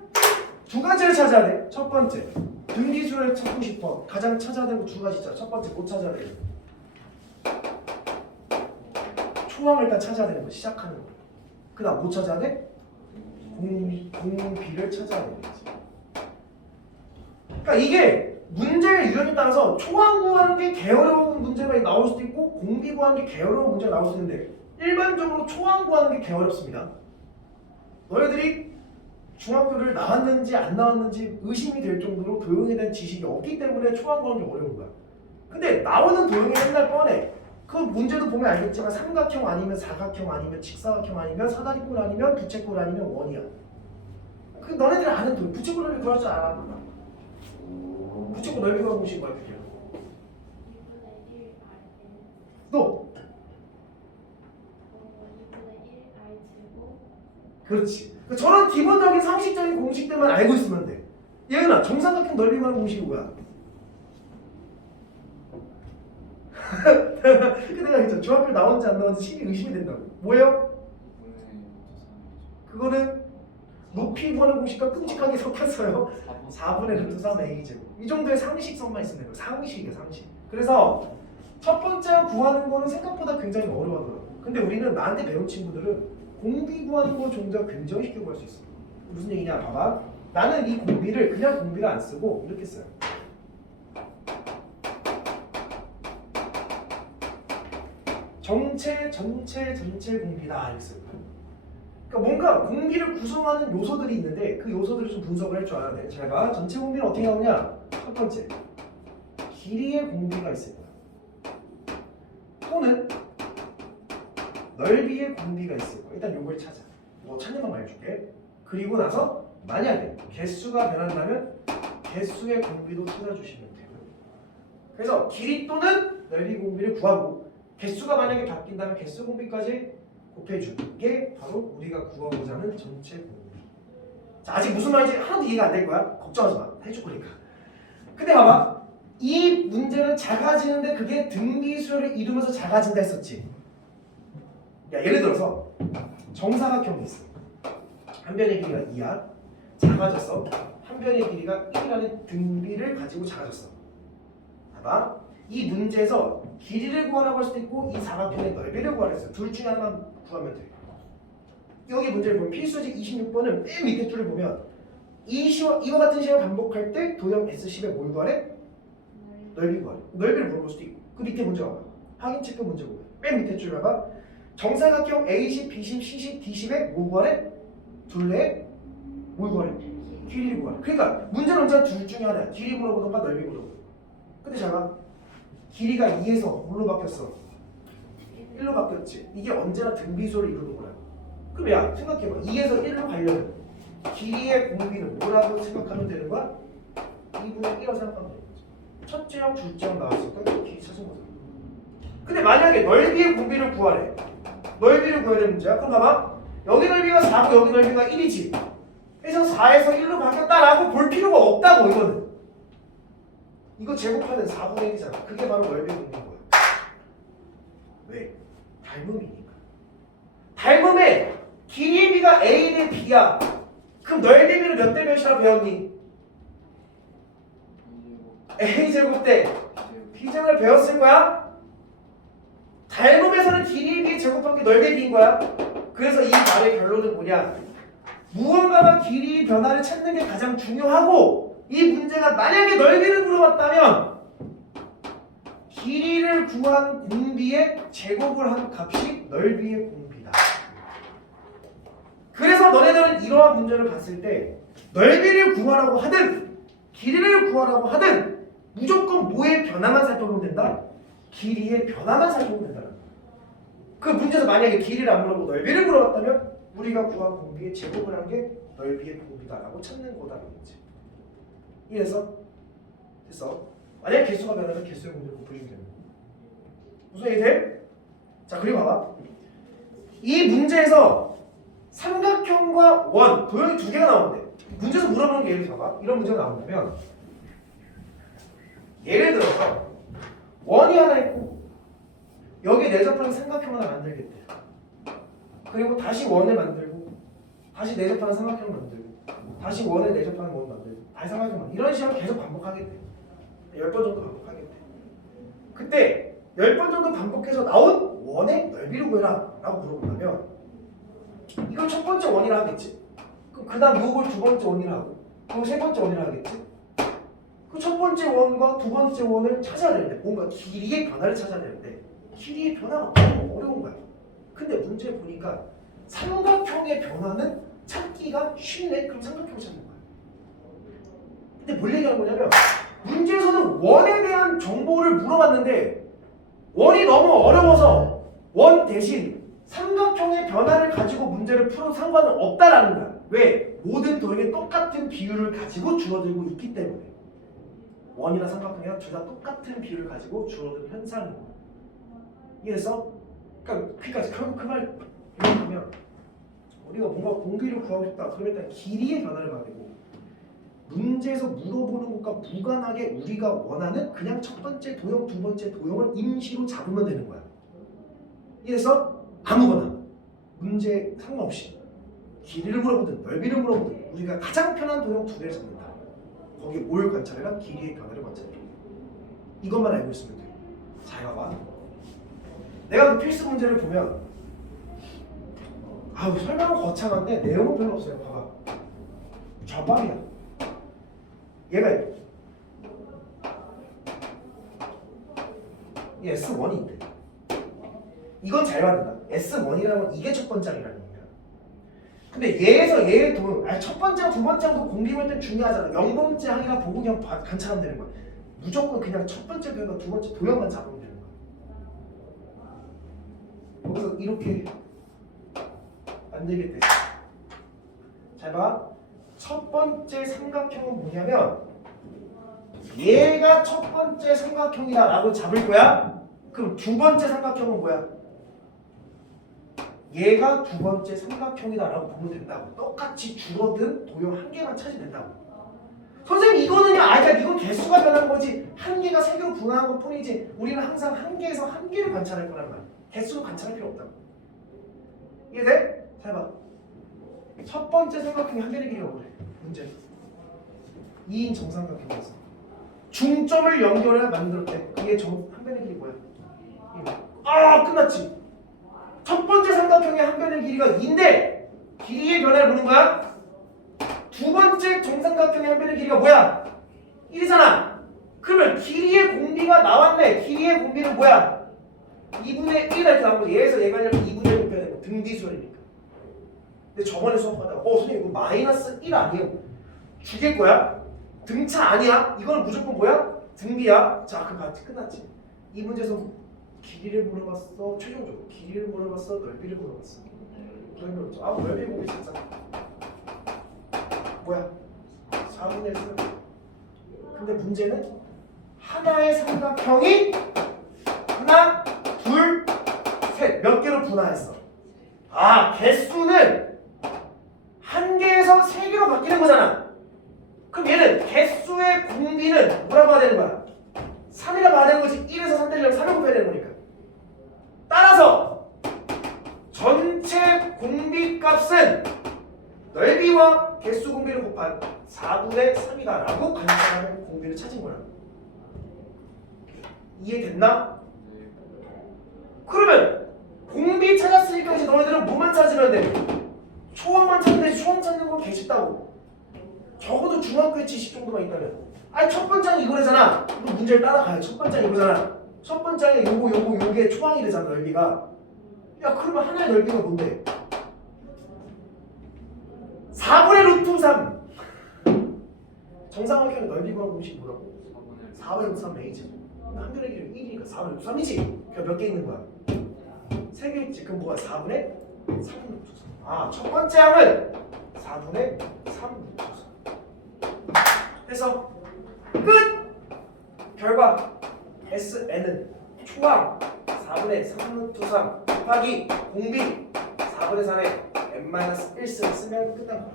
두 가지를 찾아야 돼. 첫 번째, 등비수열을 찾고 싶어. 가장 찾아야 되는 거 두 가지 있잖아. 첫 번째, 뭐 찾아야 돼? 초항을 일단 찾아야 되는 거. 시작하는 거. 그 다음 뭐 찾아야 돼? 공비를 찾아야 되는 거지. 그러니까 이게 문제의 유형에 따라서 초항 구하는 게 개어려운 문제가 나올 수도 있고 공비 구하는 게 개어려운 문제가 나올 수도 있는데 일반적으로 초항 구하는 게 개어렵습니다. 너희들이 중학교를 나왔는지 안 나왔는지 의심이 될 정도로 도형에 대한 지식이 없기 때문에 초항 구하는 게 어려운 거야. 근데 나오는 도형이 맨날 뻔해. 그 문제도 보면 알겠지만 삼각형 아니면 사각형 아니면 직사각형 아니면 사다리꼴 아니면 부채꼴 아니면 원이야. 그 너네들이 아는 도형. 부채꼴 넓이 구할 줄 알아? 부채꼴 넓이 구하는 공식이 뭐야? 그게? 또? 그렇지. 저런 기본적인 상식적인 공식들만 알고 있으면 돼. 예은아, 정삼각형 넓이 구하는 공식이 뭐야? 그 내가 했죠. 중학교 나온지 안 나온지 심히 의심이 된다고. 뭐예요? 그거는 높이 구하는 공식과 끔찍하게 섞였어요. 4분의 루트 3a 제곱. 이 정도의 상식성만 있으면 돼요. 상식이에요, 상식. 그래서 첫 번째 구하는 거는 생각보다 굉장히 어려워하더라고. 근데 우리는 나한테 배운 친구들은 공비 구하는 거 정도가 굉장히 쉽게 구할 수 있어. 무슨 얘기냐? 봐봐. 나는 이 공비를 그냥 공비를 안 쓰고 이렇게 써요. 전체 공비다 이렇게 써요. 그러니까 뭔가 공비를 구성하는 요소들이 있는데 그 요소들을 좀 분석을 할 줄 알아야 돼. 잘 봐. 전체 공비는 어떻게 나오냐? 첫 번째, 길이의 공비가 있을 거야. 또는 넓이의 공비가 있을 거야. 일단 요걸 찾아. 이거 찾는 방법 알려줄게. 그리고 나서 만약에 개수가 변한다면 개수의 공비도 찾아주시면 돼요. 그래서 길이 또는 넓이 공비를 구하고 개수가 만약에 바뀐다면 개수 공비까지 곱해주는 게 바로 우리가 구하고자 하는 전체 공비. 자, 아직 무슨 말인지 하나도 이해가 안 될 거야. 걱정하지 마. 해줄 거니까. 근데 봐봐. 이 문제는 작아지는데 그게 등비수열을 이루면서 작아진다 했었지. 야, 예를 들어서 정사각형이 있어. 한 변의 길이가 2야. 작아졌어. 한 변의 길이가 1이라는 등비를 가지고 작아졌어. 봐봐. 이 문제에서 길이를 구하라고 할 수도 있고 이 사각형의 넓이를 구하라 했어요. 둘 중에 하나만 구하면 돼. 여기 문제를 보면 필수직 26번은 맨 밑에 줄을 보면 이와 같은 시험을 반복할 때 도형 S10에 뭘 구하래? 넓이 구하래. 넓이를 물어볼 수도 있고. 그 밑에 문제 봐봐. 확인 체크 문제 보면 맨 밑에 줄 봐봐. 정사각형 A10, B10, C10, D10에 뭐 구하래? 둘레 뭘 구하래? 길이를 구하래. 그러니까 문제는 언제나 둘 중에 하나야. 길이 물어보던가 넓이 물어보던가. 근데 잘 봐. 길이가 2에서 뭘로 바뀌었어? 1로 바뀌었지. 이게 언제나 등비수를 이루는 거야. 그럼 야 생각해봐. 2에서 1로 가려면 길이의 공비는 뭐라고 생각하면 되는 거야? 2분의 1이라고 생각하면 되는 거지. 첫째형, 둘째형 나왔으니까 길이 찾은 거잖아. 근데 만약에 넓이의 공비를 구하래. 넓이를 구해야 되는 문제야. 그럼 봐봐. 여기 넓이가 4고 여기 넓이가 1이지. 그래서 4에서 1로 바뀌었다라고 볼 필요가 없다고 이거는. 이거 제곱하면 4분의 1이잖아. 그게 바로 넓이의 공비인 거야. 왜? 닮음이니까. 닮음에 길이의 비가 A 대 B야. 그럼 넓이의 비를 몇 대 몇이라 배웠니? A제곱 대 B제곱을 배웠을 거야? 닮음에서는 길이의 비 제곱한 게 넓이의 비인 거야. 그래서 이 말의 결론은 뭐냐? 무언가가 길이 변화를 찾는 게 가장 중요하고 이 문제가 만약에 넓이를 물어봤다면 길이를 구한 공비의 제곱을 한 값이 넓이의 공비다. 그래서 너네들은 이러한 문제를 봤을 때 넓이를 구하라고 하든 길이를 구하라고 하든 무조건 뭐의 변화만 살펴보면 된다? 길이의 변화만 살펴보면 된다. 그 문제에서 만약에 길이를 안 물어보고 넓이를 물어봤다면 우리가 구한 공비의 제곱을 한 게 넓이의 공비다라고 찾는 거다라는 거지. 이래서 됐어. 만약에 개수가 변하면 개수의 공비를 곱해주면 되는 거야. 무슨 얘기 돼? 자 그리고 봐봐. 이 문제에서 삼각형과 원, 도형이 두 개가 나오는데 문제에서 물어보는 게 예를 들어 봐봐. 이런 문제가 나온다면 예를 들어서 원이 하나 있고 여기에 내접하는 삼각형 하나 만들겠대. 그리고 다시 원을 만들고 다시 내접하는 삼각형을 만들고 다시 원을 내접하는 원 만들고 다시 삼각형 만들고 이런 식으로 계속 반복하겠대. 10번 정도 반복하겠대. 그때 10번 정도 반복해서 나온 원의 넓이를 구해라 라고 물어본다면 이걸 첫 번째 원이라 하겠지. 그럼 그 다음 요걸 두 번째 원이라 하고 그리고 세 번째 원이라 하겠지. 그 첫 번째 원과 두 번째 원을 찾아야 되는데 뭔가 길이의 변화를 찾아야 되는데 길이의 변화가 너무 어려운 거야. 근데 문제 보니까 삼각형의 변화는 찾기가 쉽네. 그럼 삼각형을 찾는 거야. 근데 뭘 얘기하는 거냐면 문제에서는 원에 대한 정보를 물어봤는데 원이 너무 어려워서 원 대신 삼각형의 변화를 가지고 문제를 풀어도 상관은 없다라는 거야. 왜? 모든 도형이 똑같은 비율을 가지고 줄어들고 있기 때문에. 원이나 삼각형이랑 둘 다 똑같은 비율을 가지고 줄어드는 현상인 거야. 이해했어? 그러니까 결국 그 말 이해하면 우리가 뭔가 공비를 구하고 싶다. 그러면 일단 길이의 변화를 봐야 되고 문제에서 물어보는 것과 무관하게 우리가 원하는 그냥 첫 번째 도형, 두 번째 도형을 임시로 잡으면 되는 거야. 이래서 아무거나 문제 상관없이 길이를 물어보든 넓이를 물어보든 우리가 가장 편한 도형 두 개를 잡는다. 거기에 뭘 관찰해라? 길이의 변화를 관찰해라. 이것만 알고 있으면 돼. 잘 봐봐. 내가 그 필수 문제를 보면 아우 설명은 거창한데 내용은 별로 없어요. 봐봐. 좌방이야. 얘가 얘 S1이 있대. 이건 잘 받는다. S1이라면 이게 첫 번째 항이라는 얘기야. 근데 얘에서 얘의 도형, 첫 번째랑 두 번째 항도 공비할 때 중요하잖아. 0번째 항이라 보고 그냥 관찰하면 되는 거야. 무조건 그냥 첫 번째 도형과 두 번째 도형만 잡으면 되는 거야. 여기서 이렇게 만들겠대. 잘 봐. 첫 번째 삼각형은 뭐냐면 얘가 첫 번째 삼각형이다 라고 잡을 거야. 그럼 두 번째 삼각형은 뭐야? 얘가 두 번째 삼각형이다 라고 보면 된다고. 똑같이 줄어든 도형 한 개만 찾으면 된다고. 선생님 이거는요, 그러니까 이건 개수가 변한 거지 한 개가 세 개로 분화한 것 뿐이지 우리는 항상 한 개에서 한 개를 관찰할 거란 말이야. 개수로 관찰할 필요 없다고. 이해돼? 잘 봐. 첫 번째 삼각형이 한 개의 길이가 뭐래? 문제. 2인 정삼각형이었어. 중점을 연결해 만들었대. 그게 한 변의 길이 뭐야? 끝났지. 첫 번째 삼각형의 한 변의 길이가 2인데 길이의 변화를 보는 거야. 두 번째 정삼각형의 한 변의 길이가 뭐야? 1이잖아. 그러면 길이의 공비가 나왔네. 길이의 공비는 뭐야? 2분의 1 이렇게 나온 거지. 얘에서 얘가 아니라 2분의 1 곱해야 되고 등비수열이니까. 근데 저번에 수업하다가 선생님 이거 마이너스 1 아니에요? 죽일 거야? 등차 아니야? 이건 무조건 뭐야? 등비야? 자, 그럼 같이 끝났지. 이 문제에서 길이를 물어봤어. 최종적으로 길이를 물어봤어. 넓이를 물어봤어. 넓이 아, 넓이 보기 진짜 뭐야? 4분의 1. 근데 문제는 하나의 삼각형이 하나, 둘, 셋 몇 개로 분화했어. 아, 개수는 한 개에서 세 개로 바뀌는 거잖아. 그럼 얘는 개수의 공비는 뭐라고 봐야 되는 거야? 3이라 봐야 되는 거지. 1에서 3 되려면 3을 곱해야 되는 거니까. 따라서 전체 공비 값은 넓이와 개수 공비를 곱한 4분의 3이다 라고 관찰하는 공비를 찾은 거야. 이해됐나? 그러면 공비 찾았으니까 이제 너희들은 뭐만 찾으면 돼? 초항만 찾으면 되지. 초항 찾는 건 개쉽다고. 적어도 중학교의 지식 정도만 있다면. 아니 첫 번째는 이거래잖아. 이거 문제를 따라가요. 첫 번째는 이거잖아. 첫 번째는 요게 초항이 되잖아. 넓이가. 야 그러면 하나의 넓이가 뭔데? 4분의 루트 3. 정사각형의 넓이 구하는 공식이 뭐라고? 4분의 루트 3 A지. 한변의 길이 1이니까 4분의 루트 3이지. 그럼 몇 개 있는 거야? 3개 있지. 그럼 뭐가 4분의 3 루트 3. 아, 첫 번째 항은 4분의 3 루트 3. 그래서 끝! 결과 SN은 초항 4분의 3 루트 3 곱하기 공비 4분의 3에 n-1승 쓰면 끝난 거야.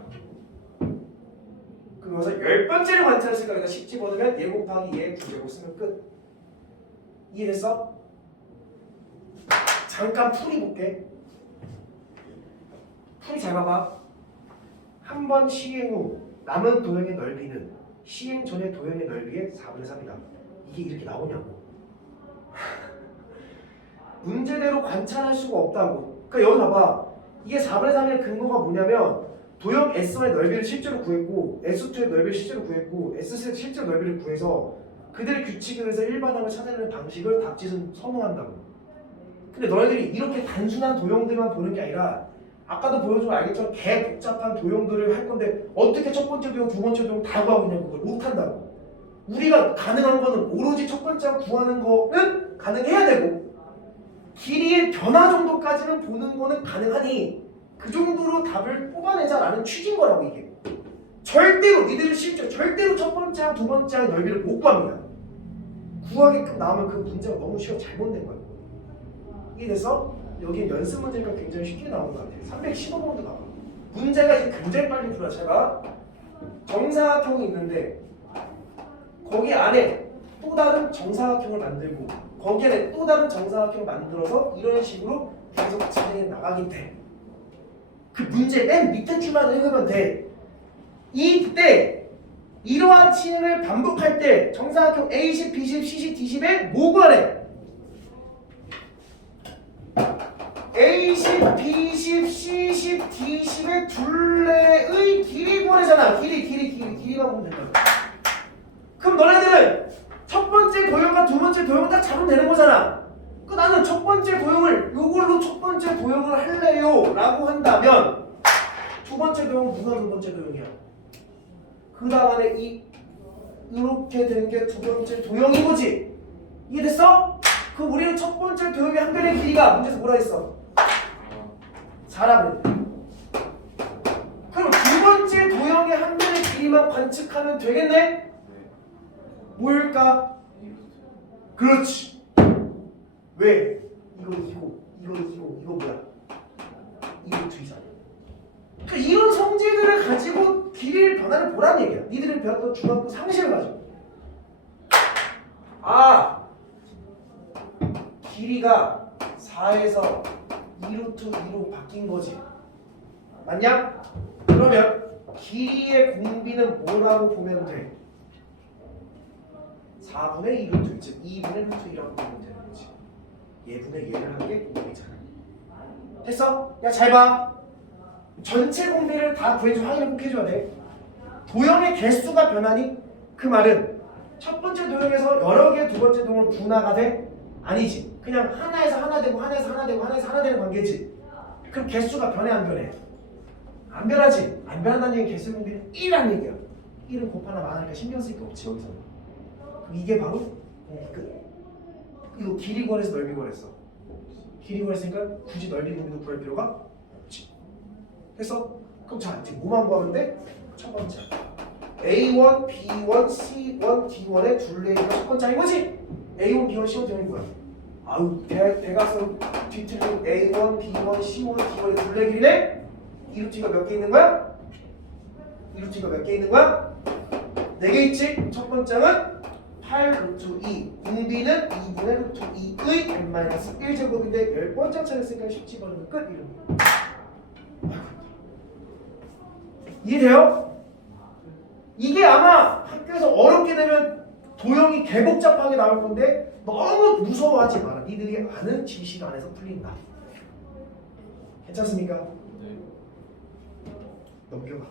그럼 여기서 10번째를 관찰했을 거니까 10 집어넣으면 얘 곱하기 얘 9제곱 쓰면 끝. 이해됐어? 잠깐 풀이 볼게. 풀이 잘 봐봐. 한 번 시행 후 남은 도형의 넓이는 시행 전의 도형의 넓이의 4분의 3이다. 이게 이렇게 나오냐고. 문제대로 관찰할 수가 없다고. 그러니까 여기 봐봐. 이게 4분의 3의 근거가 뭐냐면 도형 S1의 넓이를 실제로 구했고 S2의 넓이를 실제로 구했고 S3의 실제로 넓이를 구해서 그들의 규칙을 해서 일반항을 찾아내는 방식을 닥짓은 선호한다고. 근데 너희들이 이렇게 단순한 도형들만 보는 게 아니라 아까도 보여주면 알겠지만 개 복잡한 도형들을 할 건데 어떻게 첫 번째 도형, 두 번째 도형 다 구하고 있냐고. 그걸 못한다고. 우리가 가능한 거는 오로지 첫 번째 구하는 거는 가능해야 되고 길이의 변화 정도까지는 보는 거는 가능하니 그 정도로 답을 뽑아내자라는 취지인 거라고 이게. 절대로 니들은 실제 절대로 첫 번째랑 두 번째랑 넓이를 못 구합니다. 구하게끔 나오면 그 문제가 너무 쉬워 잘못된 거예요. 이래서 여기 연습 문제가 굉장히 쉽게 나오는 것 같아요. 315번도 나와. 문제가 이제 굉장히 빨리 풀어. 제가 정사각형이 있는데 거기 안에 또 다른 정사각형을 만들고 거기 안에 또 다른 정사각형을 만들어서 이런 식으로 계속 진행해 나가긴 돼. 그 문제 맨 밑에 줄만 읽으면 돼. 이때 이러한 진행을 반복할 때 정사각형 A10, B10, C10, D10에 뭐 구하래? A10, B10, C10, D10의 둘레의 길이 구하래잖아. 길이만 보면 된다. 그럼 너네들은 첫 번째 도형과 두 번째 도형을 딱 잡으면 되는 거잖아. 그 나는 첫 번째 도형을 이걸로 첫 번째 도형을 할래요 라고 한다면 두 번째 도형은 누가 두 번째 도형이야? 그 다음에 이렇게 된 게 두 번째 도형인 거지. 이해됐어? 그럼 우리는 첫 번째 도형의 한 변의 길이가 문제에서 뭐라 했어? 4라고 했대. 그럼 두 번째 도형의 한 변의 길이만 관측하면 되겠네? 뭘까? 그렇지. 왜? 이거 뭐야? 이거 뒤잖아. 그러니까 이런 성질들을 가지고 길이의 변화를 보라는 얘기야. 니들이 배웠던 중학교 상식을 가지고. 아, 길이가 4에서 2루트 2로 바뀐 거지. 맞냐? 그러면 길이의 공비는 뭐라고 보면 돼? 4분의 2루트, 즉 2분의 루트 2라고 보면 되는 거지. 얘분의 얘를 한 게 공비잖아. 됐어? 야, 잘 봐. 전체 공비를 다 구해줘. 확인을 꼭 해줘야 돼. 도형의 개수가 변하니 그 말은 첫 번째 도형에서 여러 개의 두 번째 도형을 분화가 돼? 아니지. 그냥 하나에서 하나 되고 하나에서 하나 되고 하나에서 하나 되는 관계지. 그럼 개수가 변해 안 변해? 안 변하지. 안 변한다는 얘기는 개수 공비는 1이라는 얘기야. 1은 곱하나 많으니까 신경 쓸 게 없지 여기서는. 이게 바로 이거 길이 구하래서 넓이 구하랬어. 길이 구하랬으니까 굳이 넓이 구비도 구할 필요가 없지. 됐어? 그럼 자 이제 뭐만 구하면 돼? 첫 번째 A1, B1, C1, D1의 둘레이가 첫 번째 아닌 거지? A1, B1, C1, D1이 뭐야? 아유 대각선 뒤틀린 A1, B1, C1, D1의 둘레 길이네? 이 루트가 몇 개 있는 거야? 이 루트가 몇 개 있는 거야? 4개 있지? 첫 번째는 8 루트 2 공비는 2분의 루트 2의 n-1제곱인데 10번째 차례했으니까 10 집어넣으면 끝 이런 거. 이해돼요? 이게 아마 학교에서 어렵게 되면 도형이 개복잡하게 나올 건데 너무 무서워하지 마라. 니들이 아는 지식 안에서 풀린다. 괜찮습니까? 네. 넘겨가.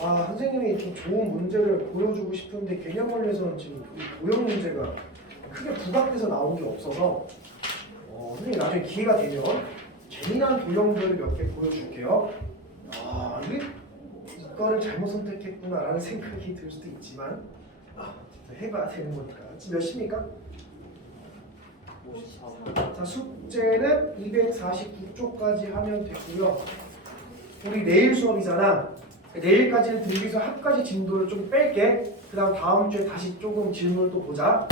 아 선생님이 좀 좋은 문제를 보여주고 싶은데 개념 원리에서는 지금 이 도형 문제가 크게 부각돼서 나온 게 없어서 선생님 나중에 기회가 되면 재미난 도형들을 몇 개 보여줄게요. 아 이거를 잘못 선택했구나라는 생각이 들 수도 있지만 해봐야 되는 거니까. 지금 몇 시입니까? 54번. 자 숙제는 249쪽까지 하면 되고요. 우리 내일 수업이잖아. 내일까지는 들기서 학까지 진도를 좀 뺄게. 그 다음 주에 다시 조금 질문을 또 보자.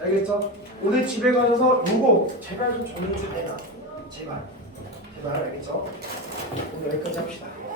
알겠죠? 오늘 집에 가셔서 요거 제발 좀 정리 잘해라. 제발 알겠죠? 오늘 여기까지 합시다.